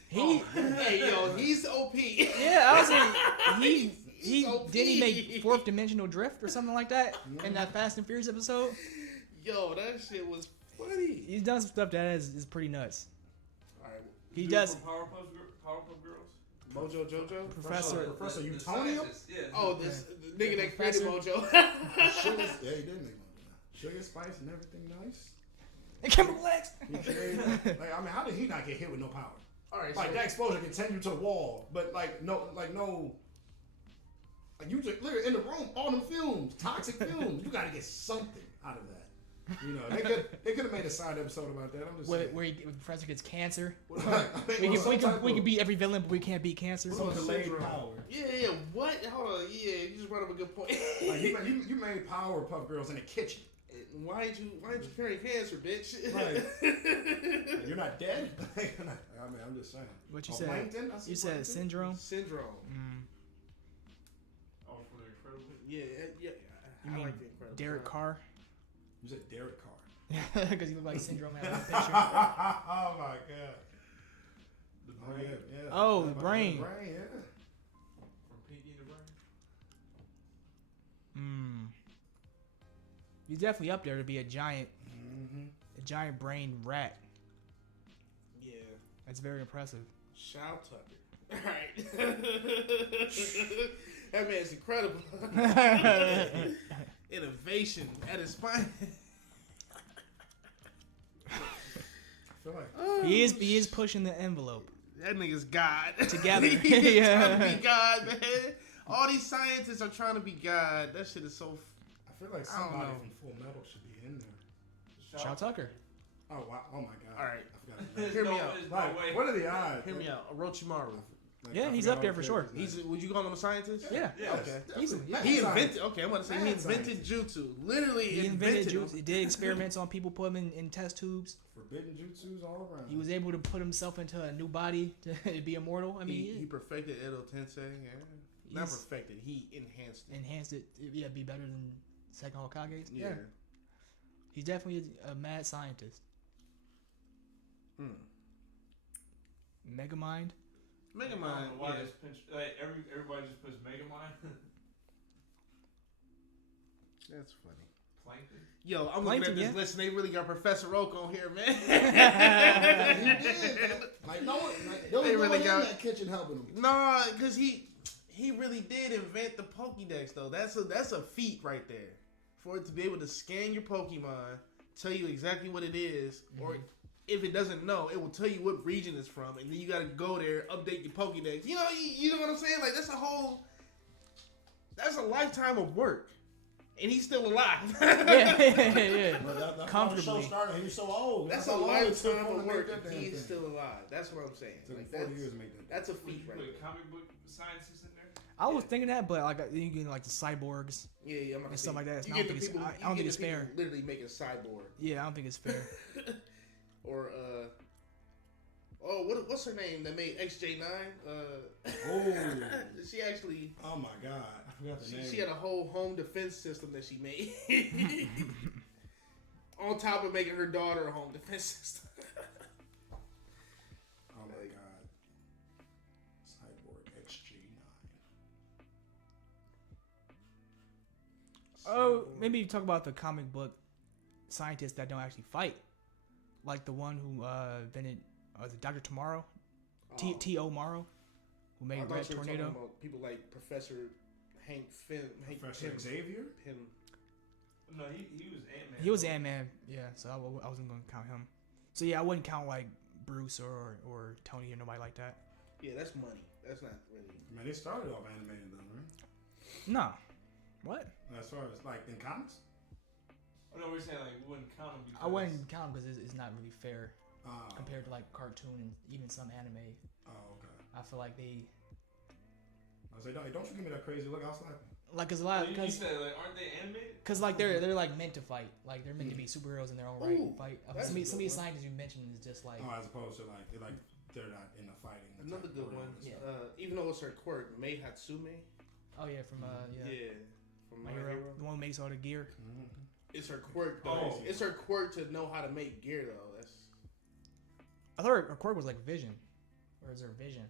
Hey yo, he's OP. Yeah, I was like, he He's OP. did he make Fourth Dimensional Drift or something like that in that Fast and Furious episode? Yo, that shit was funny. He's done some stuff that is pretty nuts. All right, He Dude does. from Powerpuff Girls. Mojo Jojo. Professor The Utonium? scientist, yeah. Oh, this the nigga that created Professor? Mojo. Sugar, yeah, he did make one. Sugar, spice, and everything nice. And Kimberly Lex. He created, like, I mean, how did he not get hit with no power? All right, Like so that explosion can send you to the wall, but like no, like you just literally in the room, all them fumes, toxic fumes. You got to get something out of that. You know, they could have made a side episode about that. I'm just saying. Where the professor gets cancer. Like, We can beat every villain, but we can't beat cancer. some delayed power. yeah. What? Hold on. Yeah, you just brought up a good point. Like you made Powerpuff Girls in the kitchen. Why ain't you carrying cancer, bitch? Like, you're not dead. I mean, I'm just saying. What you Oh, said? Plankton? I see You said Plankton. syndrome. Syndrome. Oh, from the Incredibles. Yeah. You I mean like the Incredibles. Derek Carr? You said Derek Carr. Because he looked like syndrome in that picture. Oh my god. The Oh Brain. yeah. Oh, Yeah, the brain. Brain, yeah. From Pinky and the Brain. He's definitely up there to be a giant brain rat. Yeah. That's very impressive. Shout Tucker. All right. That man's incredible. Innovation at his finest. I feel like He is pushing the envelope. That nigga's God. Together. He's Yeah. trying to be God, man. All these scientists are trying to be God. That shit is so. I feel like I don't somebody know. from Full Metal should be in there. Shout Tucker. Oh wow! Oh my god! All right. I forgot his name. Hear me No, out. there's no Like, way. what are the odds? Hear me out. Orochimaru. Like, Yeah, I he's forgot up there all for the sure. characters' He's. names. Would you call him a scientist? Yeah. Yeah. Okay. Easily. Mad He scientist. invented. Okay, I'm about to say he Mad invented jutsu. Literally He invented them. jutsu. He did experiments on people, put them in test tubes. Forbidden jutsus all around. He was able to put himself into a new body to be immortal. I mean, He perfected Edo Tensei. Yeah. Not He's- perfected. He enhanced it. enhanced it. Yeah, be better than second Hokage's. Yeah. He's definitely a mad scientist. Hmm. Megamind. Megamind. Why Yeah. just pinch, like everybody just puts Megamind? That's funny. Plankton. Yo, I'm looking Plankton, at this yeah. list and they really got Professor Oak on here, man. He did, man. Like no one, like, there was They no really one got- in that kitchen helping him. Nah, because he really did invent the Pokédex, though. That's a feat right there. For it to be able to scan your Pokemon, tell you exactly what it is, or if it doesn't know, it will tell you what region it's from, and then you got to go there, update your Pokédex. You know what I'm saying? Like that's a lifetime of work, and he's still alive. Yeah. But that's why the Comfortably. show started. He was so old. That's a how long it took lifetime for him of to make work, that and damn he's thing. still alive. That's what I'm saying. Took Like, 40 years to make that. that's a Would feat you right put there. comic book scientists in there? I was thinking that, but like you get like the cyborgs. Yeah, I'm not And stuff like that. You I don't get the think it's- people. I don't you think get it's the people fair. Literally making cyborg. Yeah, I don't think it's fair. Or what's her name that made XJ9? Oh. She actually Oh my god! I forgot the name. she had a whole home defense system that she made. On top of making her daughter a home defense system. Oh my god! Cyborg XG9. Oh, maybe you talk about the comic book scientists that don't actually fight, like the one who invented was it Dr. Tomorrow, T.O. Morrow, who I made thought Red you were talking Tornado. about people like Professor Hank Professor Pym. Xavier. No, he was Ant-Man. He was Ant-Man, yeah. So I wasn't gonna count him. So yeah, I wouldn't count like Bruce or Tony or nobody like that. Yeah, that's money. That's not really. Man, they started off animated though, right? No, what? As far as like in comics. Oh, no, we're saying like we wouldn't count him because I wouldn't count him because it's not really fair Oh. compared to like cartoon and even some anime. Oh, okay. I feel like they I was like, don't you give me that crazy look. I was like, like cause a lot You because said like aren't they animated? Cause like they're like meant to fight, like they're meant to be superheroes in their own right. Ooh, And fight. that's Some a of good these one. scientists you mentioned is just like oh, as opposed to like they're not in the fighting. Another type good world. one. Yeah. Even though it's her quirk, Mei Hatsume. oh yeah from yeah, From My My Hero, Hero. the one who makes all the gear. Mhm. It's her quirk though. Oh. It's her quirk to know how to make gear though. That's I thought her quirk was like vision, or is her vision?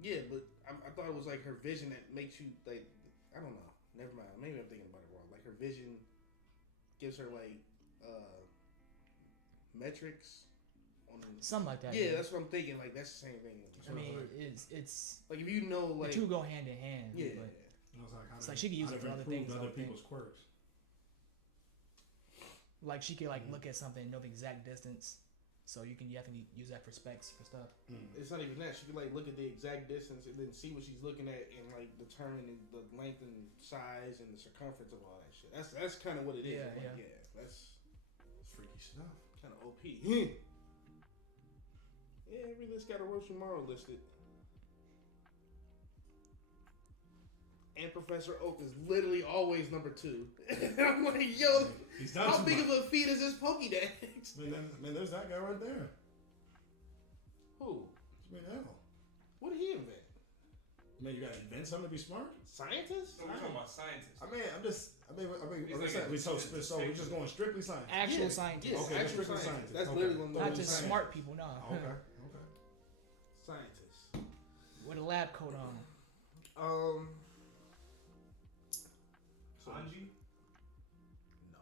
yeah, but I thought it was like her vision that makes you like I don't know. Never mind. Maybe I'm thinking about it wrong. Like her vision gives her like metrics. Something like that. Yeah, that's what I'm thinking. Like that's the same thing. I mean, it's like if you know, like the two go hand in hand. Yeah. But It's like she could use it for other things. Other people's quirks. Like she could like look at something and know the exact distance, so you can definitely use that for specs for stuff. It's not even that. She could like look at the exact distance and then see what she's looking at and like determine the length and size and the circumference of all that shit. That's kind of what it is. Yeah, like, yeah. That's Freaky stuff. kind of OP. Yeah, every list got a Orochimaru listed. And Professor Oak is literally always number 2. I'm like, yo, how big of a feat is this Pokédex? Man, there's that guy right there. Who? What did he invent? Man, you gotta invent something to be smart? Scientist? So we're talking about scientists. So we're just going strictly science. Actual scientists. Yeah, Okay, actual strictly scientists. scientists. That's Okay. literally one of Not those just scientists. smart people, no. Okay. Scientists. With a lab coat on. Hanji? No.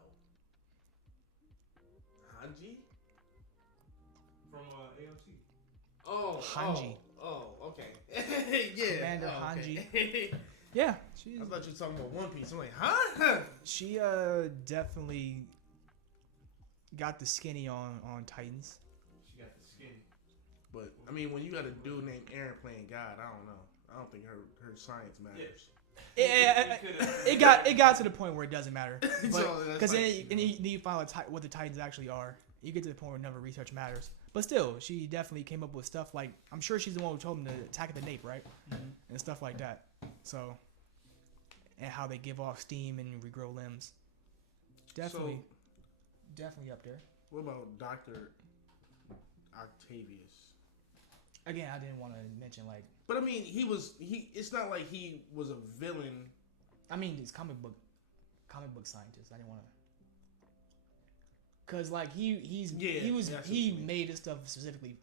Hanji? From AOT. Oh, Hanji. Oh, okay. Yeah. Commander Hanji. Yeah, I thought you were talking about One Piece. I'm like, huh? she definitely got the skinny on Titans. She got the skinny. But I mean, when you got a dude named Aaron playing God, I don't know. I don't think her science matters. It got to the point where it doesn't matter, because then you find out what the Titans actually are. You get to the point where none of research matters. But still, she definitely came up with stuff like, I'm sure she's the one who told him to attack the nape, right? Mm-hmm. And stuff like that. So, and how they give off steam and regrow limbs. Definitely up there. What about Dr. Octavius? Again, I didn't want to mention like. But I mean, it's not like he was a villain. I mean, it's comic book scientist. I didn't want to. Cause like he made this stuff specifically.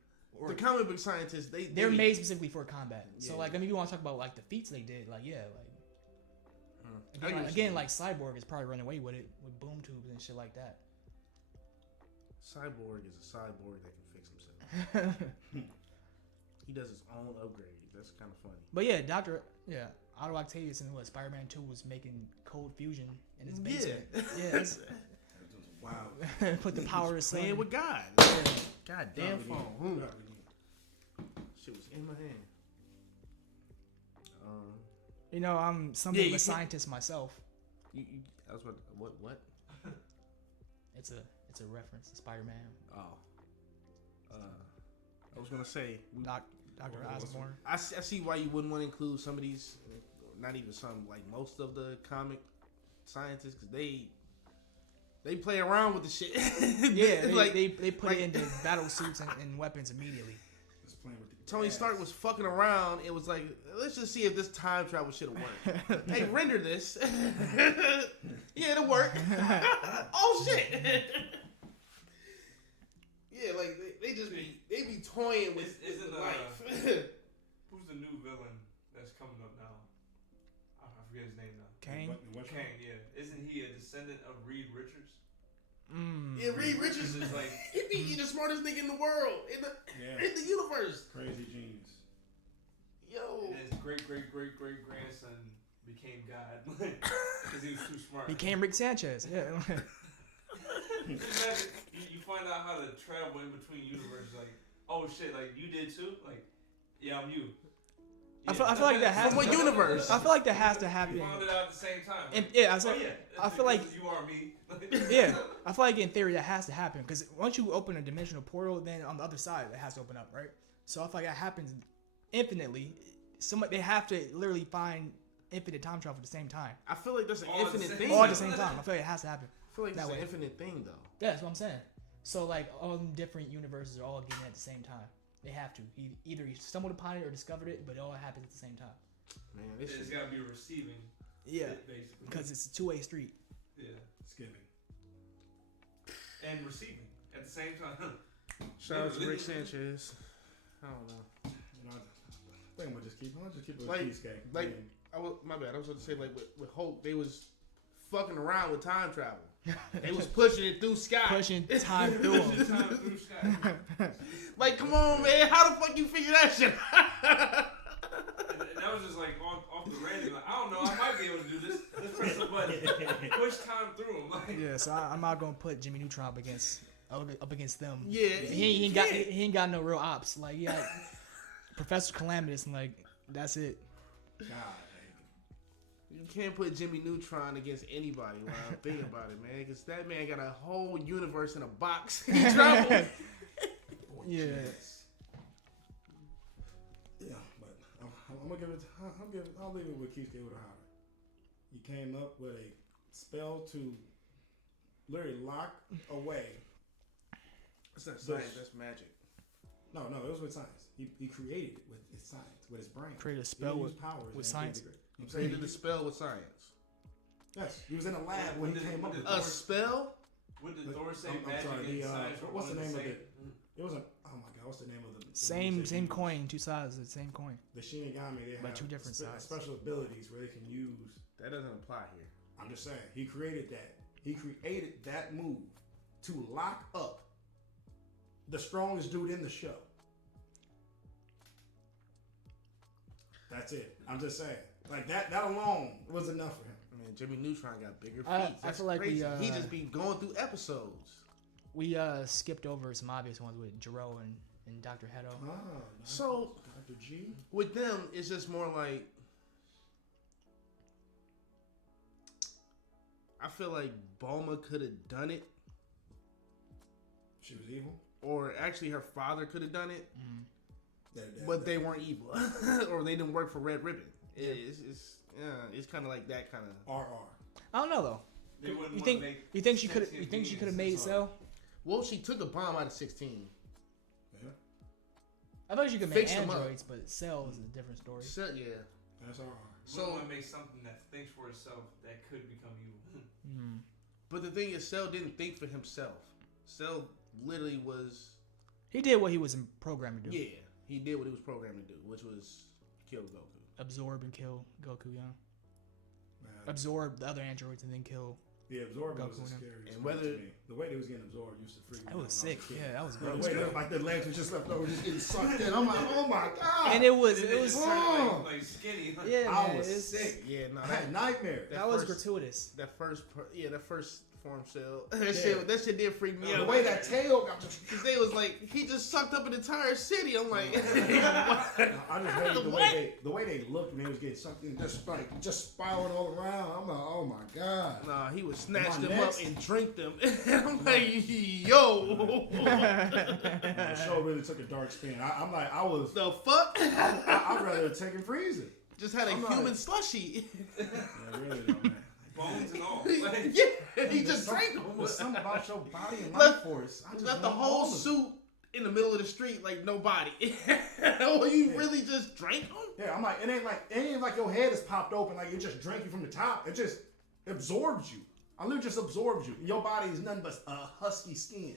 The comic book scientists, they're made specifically for combat. Yeah. So like, I mean, if you want to talk about like the feats they did, like again, like Cyborg is probably running away with it with boom tubes and shit like that. Cyborg is a cyborg that can fix himself. He does his own upgrades. That's kind of funny. But yeah, Otto Octavius in Spider-Man 2 was making cold fusion in his basement. Yeah. Wow. Put the power of Playing sun. with God. God damn phone. Shit was in my hand. You know, I'm something of a scientist myself. I was what? It's a reference to Spider-Man. Oh. I was gonna say Dr. Osborn. I see why you wouldn't want to include some of these, not even some, like most of the comic scientists, because they play around with the shit. Yeah, they put it into battle suits and weapons immediately. Just playing with the Tony Stark was fucking around. It was like, let's just see if this time travel shit'll work. Hey, render this. Yeah, it'll work. Oh shit. Yeah, like they be toying with life. Who's the new villain that's coming up now? I forget his name now. Kang? Kang, yeah. Isn't he a descendant of Reed Richards? Yeah, Reed Richards is like he the smartest nigga in the world in the universe. Crazy genius. Yo, and his great grandson became God because he was too smart. Became Rick Sanchez. Yeah. Imagine, you find out how to travel in between universes. Like, oh shit, like you did too. Like, yeah, I'm you. Yeah. I feel like that has. From what universe? I feel like that has to happen. We found it out at the same time. And, yeah, I feel like you are me. yeah, I feel like in theory that has to happen because once you open a dimensional portal, then on the other side it has to open up, right? So I feel like that happens infinitely. They have to literally find infinite time travel at the same time. I feel like that's an infinite thing. All at the same time. I feel like it has to happen. I feel like that's an infinite thing though. Yeah, that's what I'm saying. So like all different universes are all getting it at the same time. They have to. Either he stumbled upon it or discovered it, but it all happens at the same time. Man, it's got to be receiving. Yeah, basically. Because it's a two-way street. Yeah. Skipping. And receiving at the same time. Shout out to Rick Sanchez. I don't know. You know, I think I'm gonna just keep it like, a cheesecake. Like, my bad. I was going to say, like, with Hulk, they was fucking around with time travel. They was pushing it through Sky. Pushing time through him. Time through Sky. Like, come on, man. How the fuck you figure that shit out? And that was just like off the random. Like, I don't know. I might be able to do this. Let's press the button. Push time through him. Like, Yeah, so I'm not gonna put Jimmy Neutron up against them. Yeah, he ain't got no real ops. Like he got Professor Calamitous, and like that's it. God, You can't put Jimmy Neutron against anybody when I think about it, man. Because that man got a whole universe in a box. He traveled. Yeah. yeah, but I'm gonna give it. I'll leave it with Keith gave it a holler. You came up with a spell to literally lock away. That's not science. That's magic. No, it was with science. He created it with his science, with his brain. Created a He spell didn't with use powers with and science? did it. He created a spell with science. Yes, he was in a lab when he came up with A it. spell? what did Thor say? I'm Magic sorry, and science were what's the one and name of same? it? It was a. Oh my God, what's the name of the Same coin, two sides of the same coin. The Shinigami, they But have two different sides. special abilities where they can use. That doesn't apply here. I'm just saying, he created that. He created that move to lock up the strongest dude in the show. That's it. I'm just saying, like that alone was enough for him. Man, Jimmy Neutron got bigger feet. I That's feel like we, crazy. He just be going through episodes. We skipped over some obvious ones with Jiro and Dr. Hedo. So Dr. G. with them, it's just more like I feel like Bulma could have done it, She was evil. or actually her father could have done it, but That- they weren't evil, or they didn't work for Red Ribbon. It's kind of like that kind of. RR. I don't know though. They wouldn't You wanna think make you think she could sentient you think she beings could have made as Cell? Well, she took a bomb out of 16. Yeah, I thought you could make Fix 'em up. androids, but Cell is a different story. So, yeah. that's RR. So So, want to make something that thinks for itself that could become evil. Mm. but the thing is, Cell didn't think for himself. Cell literally was. He did what he was programmed to do. Yeah, he did what he was programmed to do, which was kill Goku. Absorb and kill Goku, yeah. Man, Absorb the other androids and then kill. the absorbing was Goku, the yeah. scariest. And part whether- to me. The way they was getting absorbed used to freak me That out when was I sick. a kid. Yeah, that was The great. way they, like the legs was just left over, just getting sucked in. I'm like, oh my God. And it was And it they was just turned, like skinny. Like, yeah, I man, was it's- sick. Yeah, no, I had nightmares. That was first- gratuitous. that first form Cell. That shit did freak me The out. way that tail got just. Because they was like, he just sucked up an entire city. I'm like, I just hated the way they looked when they was getting sucked in, just spiraling all around. I'm like, oh my God. nah, he would snatch My them next- up and drink them. And I'm like, yo, The show really took a dark spin. I'm like, I was. the fuck? I'd rather have taken freezing. Just had a I'm human like- slushy. Yeah, really though, man. bones and all. Like, Yeah, he just drank them. There's something about your body and Left- life force. I just Left the want whole all of it. suit in the middle of the street like nobody. Oh, you really just drank them? Yeah, I'm like, it ain't like your head is popped open like it just drank you from the top. It just absorbs you. I literally just absorbs you. Your body is nothing but husky skin.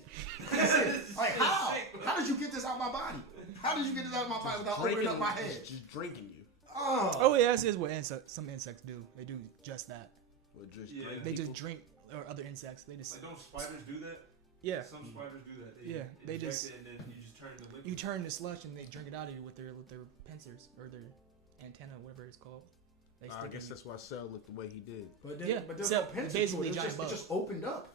That's it. Like how? How did you get this out of my body? How did you get this out of my body without opening up my head? Just drinking you. Oh yeah, this is what some insects do. They do just that. Or just Yeah. drink They people. just drink or other insects. They just like, don't spiders do that? yeah. Some spiders do that. Yeah, they inject just- it and then you just turn it to liquid. You turn the slush and they drink it out of you with their pincers or their antenna, whatever it's called. They I stick guess it in that's why Cell looked the way he did. But then, Yeah, but there's so no pincer to basically it. giant It bug. just opened up.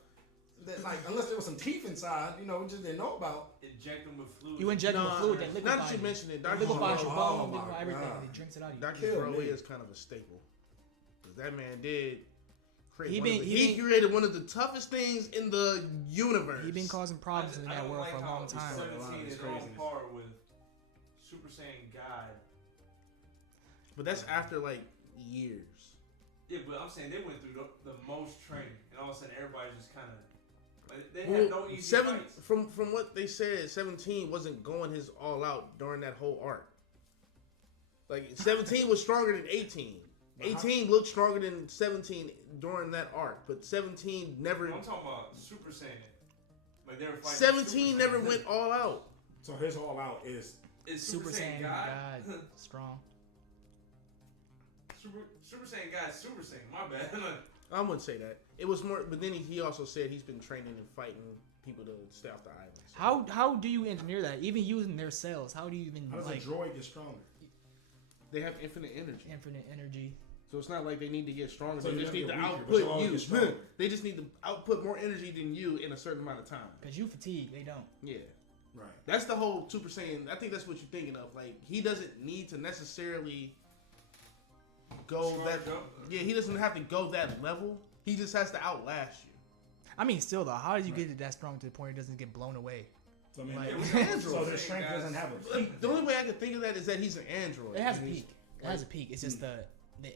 That, like unless there was some teeth inside, we just didn't know about. Inject them with fluid. You inject them with fluid, they Now liquefy that you you. mention it, It Dr. liquefies Giro, your Oh bone, my liquefy everything, God. and it drinks it out of you. Dr. Kill Giro me. is kind of a staple. Because that man did create He one of been- the- he he been- created one of the toughest things in the universe. He's been causing problems in I that don't world like for a how long time. 17 is It's on craziness. par with Super Saiyan God. But that's after like years. Yeah, but I'm saying they went through the most training, and all of a sudden everybody's just kind of like they Well, had no easy fights. from what they said, 17 wasn't going his all out during that whole arc. Like 17 was stronger than 18. 18 looked stronger than 17 during that arc, but 17 never. I'm talking about Super Saiyan. Like they were fighting. 17 Super never Saiyan. went all out. So his all out is Is Super Saiyan God, strong. Super Saiyan God, Super Saiyan. My bad. I wouldn't say that. It was more, but then he also said he's been training and fighting people to stay off the island. So. How do you engineer that? Even using their cells, how do you even How does like a droid get stronger? They have infinite energy. infinite energy? So it's not like they need to get stronger. So they you just never need to get weaker, but you output always you. get stronger. They just need to output more energy than you in a certain amount of time. Because you fatigue, they don't. Yeah. Right. That's the whole Super Saiyan. I think that's what you're thinking of. Like, he doesn't need to necessarily go Smart that. jump. Yeah, he doesn't have to go that level. He just has to outlast you. I mean, still though, how did you get it that strong to the point it doesn't get blown away? So I mean, Like- so their strength doesn't have a peak. The only way I can think of that is that he's an android. It has a And he's- peak. It has a peak. It's just the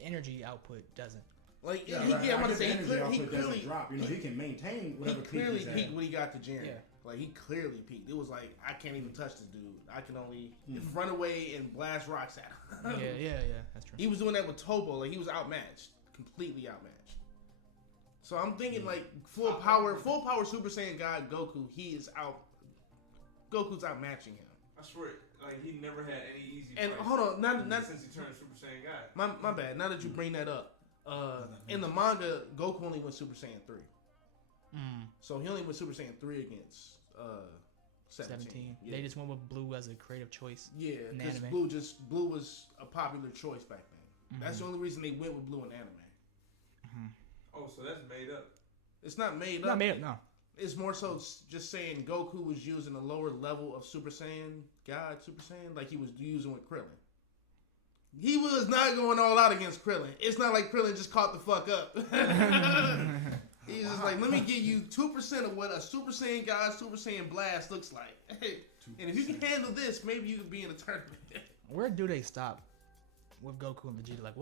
energy output doesn't. Like, Yeah, he, right. yeah, I'm I about to guess say, the he, energy output clearly, doesn't drop. You know, he can maintain he whatever peak clearly he's at. peaked when he got to Jiren. Yeah. Like, he clearly peaked. It was like, I can't even touch this dude. I can only run away and blast rocks at him. Yeah, that's true. He was doing that with Topo. Like, he was outmatched. Completely outmatched. So I'm thinking, like, full power Super Saiyan God Goku, Goku's outmatching him. I swear, like he never had any easy. And fights hold on, not since he turned Super Saiyan God. my bad. Now that you bring that up, in the manga, Goku only went Super Saiyan 3. So he only went Super Saiyan 3 against 17. Yeah. They just went with blue as a creative choice. Yeah, in because anime. blue was a popular choice back then. That's the only reason they went with blue in anime. Oh, so that's made up. It's not made up. Not made up, no. It's more so just saying Goku was using a lower level of Super Saiyan, God Super Saiyan, like he was using with Krillin. He was not going all out against Krillin. It's not like Krillin just caught the fuck up. He's just like, let me give you 2% of what a Super Saiyan God, Super Saiyan Blast looks like. And if you can handle this, maybe you can be in a tournament. Where do they stop with Goku and Vegeta? Like,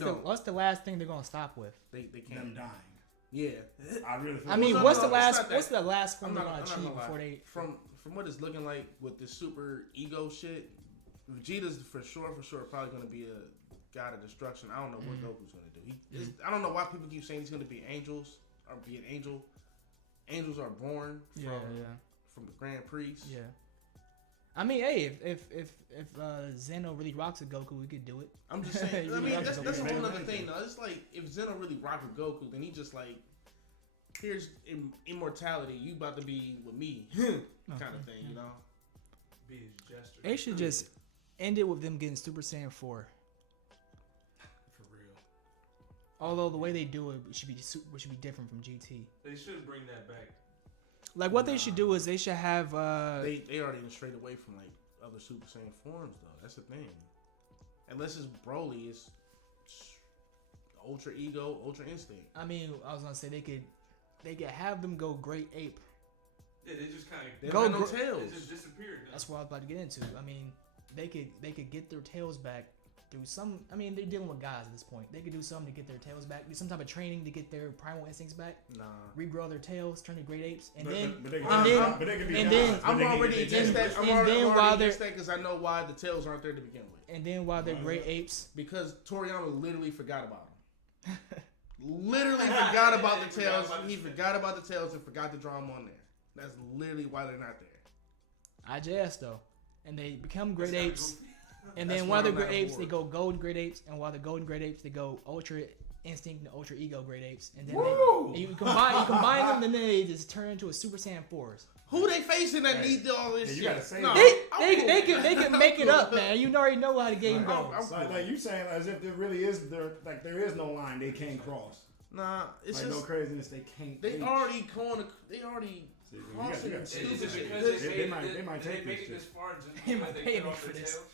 don't. what's the last thing they're gonna stop with? They Them can't. dying. Yeah. I really feel I mean, no, what's no, the it's last? not that. What's the last form I'm they're not gonna gonna achieve lie. before they? From what it's looking like with the super ego shit, Vegeta's for sure probably gonna be a god of destruction. I don't know what Goku's gonna do. I don't know why people keep saying he's gonna be angels or be an angel. Angels are born from the Grand Priest. Yeah. I mean, hey, if Zeno really rocks with Goku, we could do it. I'm just saying. You I mean, really that's rock a with whole Goku. other thing, though. It's like if Zeno really rocked with Goku, then he just like, here's immortality. You about to be with me, kind of thing, you know. Be his jester. They should just end it with them getting Super Saiyan 4. for real. Although the way they do it should be different from GT. They should bring that back. Like what they should do is they should have They already strayed away from like other Super Saiyan forms, though. That's the thing. Unless it's Broly, it's Ultra Ego, Ultra Instinct. I mean, I was gonna say they could have them go Great Ape. Yeah, they just kind They of don't Go have no tails. It just disappeared. That's what I was about to get into. I mean, they could get their tails back through some. I mean, they're dealing with guys at this point. They could do something to get their tails back. Do some type of training to get their primal instincts back. Nah. Regrow their tails, turn to great apes, and But then they and then can be then- gods, but I'm they can already get against their that. tails. I'm And then already while against that because I know why the tails aren't there to begin with. while they're great apes, Because Toriyama literally forgot about them. Literally forgot about the tails. He forgot about the tails and forgot to draw them on there. That's literally why they're not there. IJS though, and they become great That's not apes. goofy. And That's then why while they're I'm not great apes, they aboard. go golden great apes, and while they're golden great apes, they go ultra instinct and ultra ego great apes, and then Woo! and you combine them, and then they just turn into a Super Saiyan 4s. Who they facing that Hey. need all this Yeah, you shit? gotta say No, that. They can make it up, man. You already know how the game Like, goes. like you saying as if there really is there is no line they can't cross. Nah, it's Like no just craziness they can't. they reach. already going. They already See, you crossing gotta Is see it this shit. because They might they take make this it this shit. far just They because might they pay cut me off for their this. tails?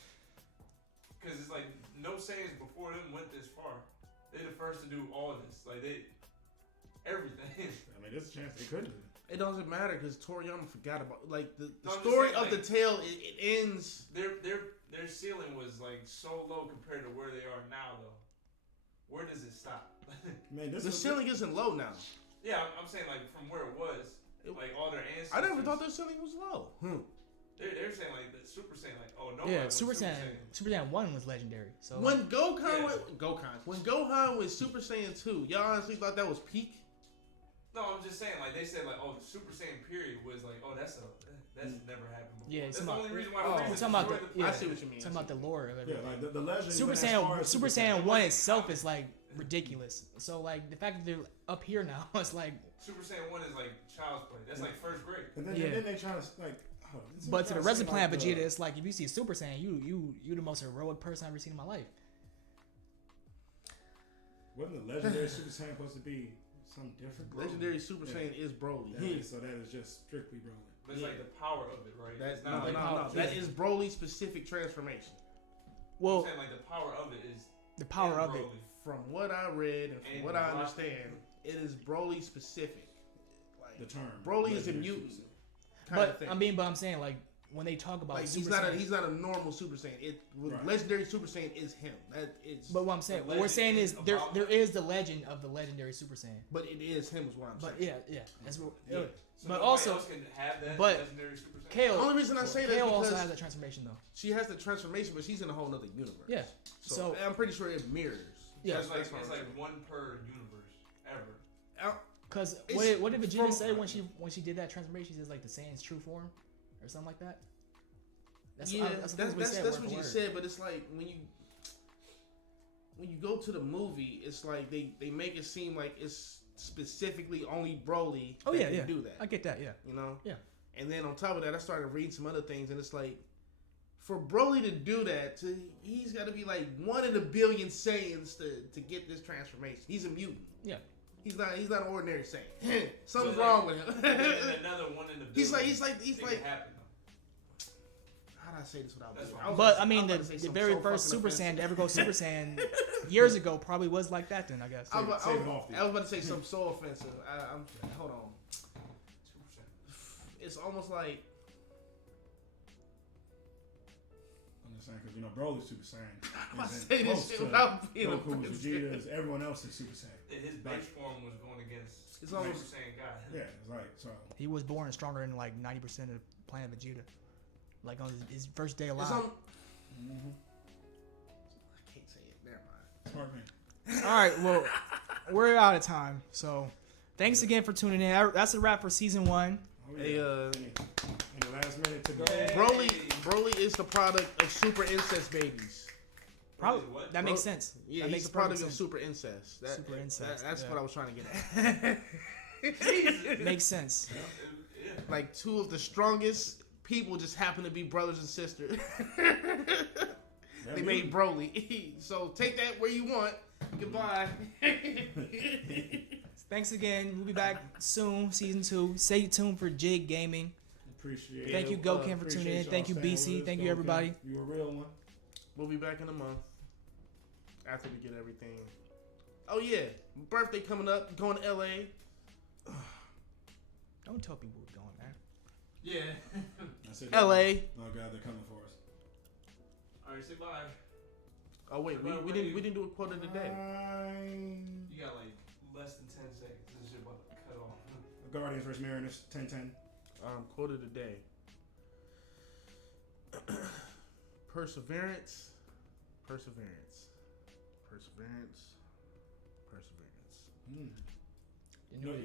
Because it's like no Saiyans before them went this far. They're the first to do all this. Like everything. I mean, there's a chance they could do. It doesn't matter because Toriyama forgot about like the No, I'm just story saying, of the like- tale. It ends. Their ceiling was like so low compared to where they are now, though. Where does it stop? Man, this The is ceiling isn't low now. Yeah, I'm saying like from where it was, like all their ancestors. I never thought the ceiling was low. They're saying like the Super Saiyan, like oh no. Yeah, Super Saiyan 1 was legendary. So When Gohan Yeah. when Gohan was Super Saiyan 2, y'all honestly thought that was peak? No, I'm just saying like they said like oh the Super Saiyan period was like oh that's never happened before. Yeah, That's it's the about- only reason why oh, we're we're talking about the I see what you mean. talking about the lore of yeah, everything. like the legend. Super went as far Saiyan as Super Saiyan 1 itself is like ridiculous. So like the fact that they're up here now, it's like. Super Saiyan 1 is like child's play. That's like first grade. And then, Yeah. then they trying to like. Hold on, this is But to the trying rest of say, Planet like, Vegeta, it's like if you see a Super Saiyan, you the most heroic person I've ever seen in my life. Wasn't the legendary Super Saiyan supposed to be something different? Legendary Super Saiyan is Broly. So that is just strictly Broly. But it's like the power of it, right? That, It's not like no. That is Broly's specific transformation. Well, I'm saying like the power of it is the power in of it. Broly. From what I read and from And what I Broly. understand, it is Broly specific. Like The term. Broly is a legendary mutant. Super Kind of But thing. but I'm saying like when they talk about Like Super Saiyan, he's not a normal Super Saiyan. Right. Legendary Super Saiyan is him. That is. But what I'm saying, The what we're saying legend is is there about there him. is the legend of the legendary Super Saiyan. But it is him is what I'm But saying. yeah, that's what. Yeah. So But nobody also, else can have that but legendary Super Saiyan. The Kale, only reason I say that is Kale also because has that transformation though. she has the transformation, but she's in a whole other universe. Yeah. So, So I'm pretty sure it mirrors. Yeah. It's like what I'm saying. one per universe ever. because It's what did Vegeta from- say when she did that transformation? She says like the Saiyan's true form or something like that. That's what he said, word what for you word. said. But it's like when you go to the movie, it's like they make it seem like it's specifically only Broly Oh that yeah, can yeah. do that. I get that. Yeah. You know? Yeah. And then on top of that, I started reading some other things, and it's like, for Broly to do that, he's got to be like 1 in a billion Saiyans to get this transformation. He's a mutant. Yeah. He's not an ordinary Saiyan. Something's But, wrong with him. And another one in the He's like it can happen, though. how do I say this without? That's being- fine. But I was mean, about the to say the something very so first fucking Super Saiyan offensive. to ever go Super Saiyan years ago probably was like that. Then I guess. I was Save it off, dude. about to say something so offensive. I'm hold on. Super Saiyan. It's almost like I'm just saying because Broly's Super Saiyan. I'm about to isn't say this close shit to without being Goku's, offensive. Vegeta's, everyone else's Super Saiyan. And his base form was going against It's Super almost- Saiyan God. Yeah, it's like so. He was born stronger than like 90% of Planet Vegeta. Like on his first day alive. It's on. Mm-hmm. I can't say it. Never mind. Smart man. All right, well, we're out of time. So, thanks again for tuning in. That's a wrap for season 1. Oh, Hey, in the last minute to go. Yeah. Broly is the product of super incest babies. Probably What? that makes sense. Yeah, that he's makes the product perfect of sense. super incest. Super incest, That's yeah. what I was trying to get at. Makes sense. Yeah. Like 2 of the strongest people just happen to be brothers and sisters. They made Broly. So take that where you want. Goodbye. Thanks again. We'll be back soon, season 2. Stay tuned for Jig Gaming. Appreciate Thank it. you, Goken, for tuning in. Appreciate Thank you, y'all staying BC. with us. Thank you, Goken, everybody. You a real one. We'll be back in a month after we get everything. Oh yeah, birthday coming up. Going to LA. Don't tell people we're going, man. Yeah. That's it. LA. Oh God, they're coming for us. All right, say bye. Oh wait, we didn't do a quote of the day. You got like less than 10 seconds. This shit about to cut off. Guardians vs Mariners 10-10. Quote of the day. Perseverance.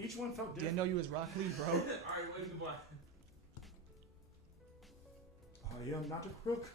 Each one felt Didn't different. know you was Rock Lee, bro. All right, wait, goodbye. I am not a crook.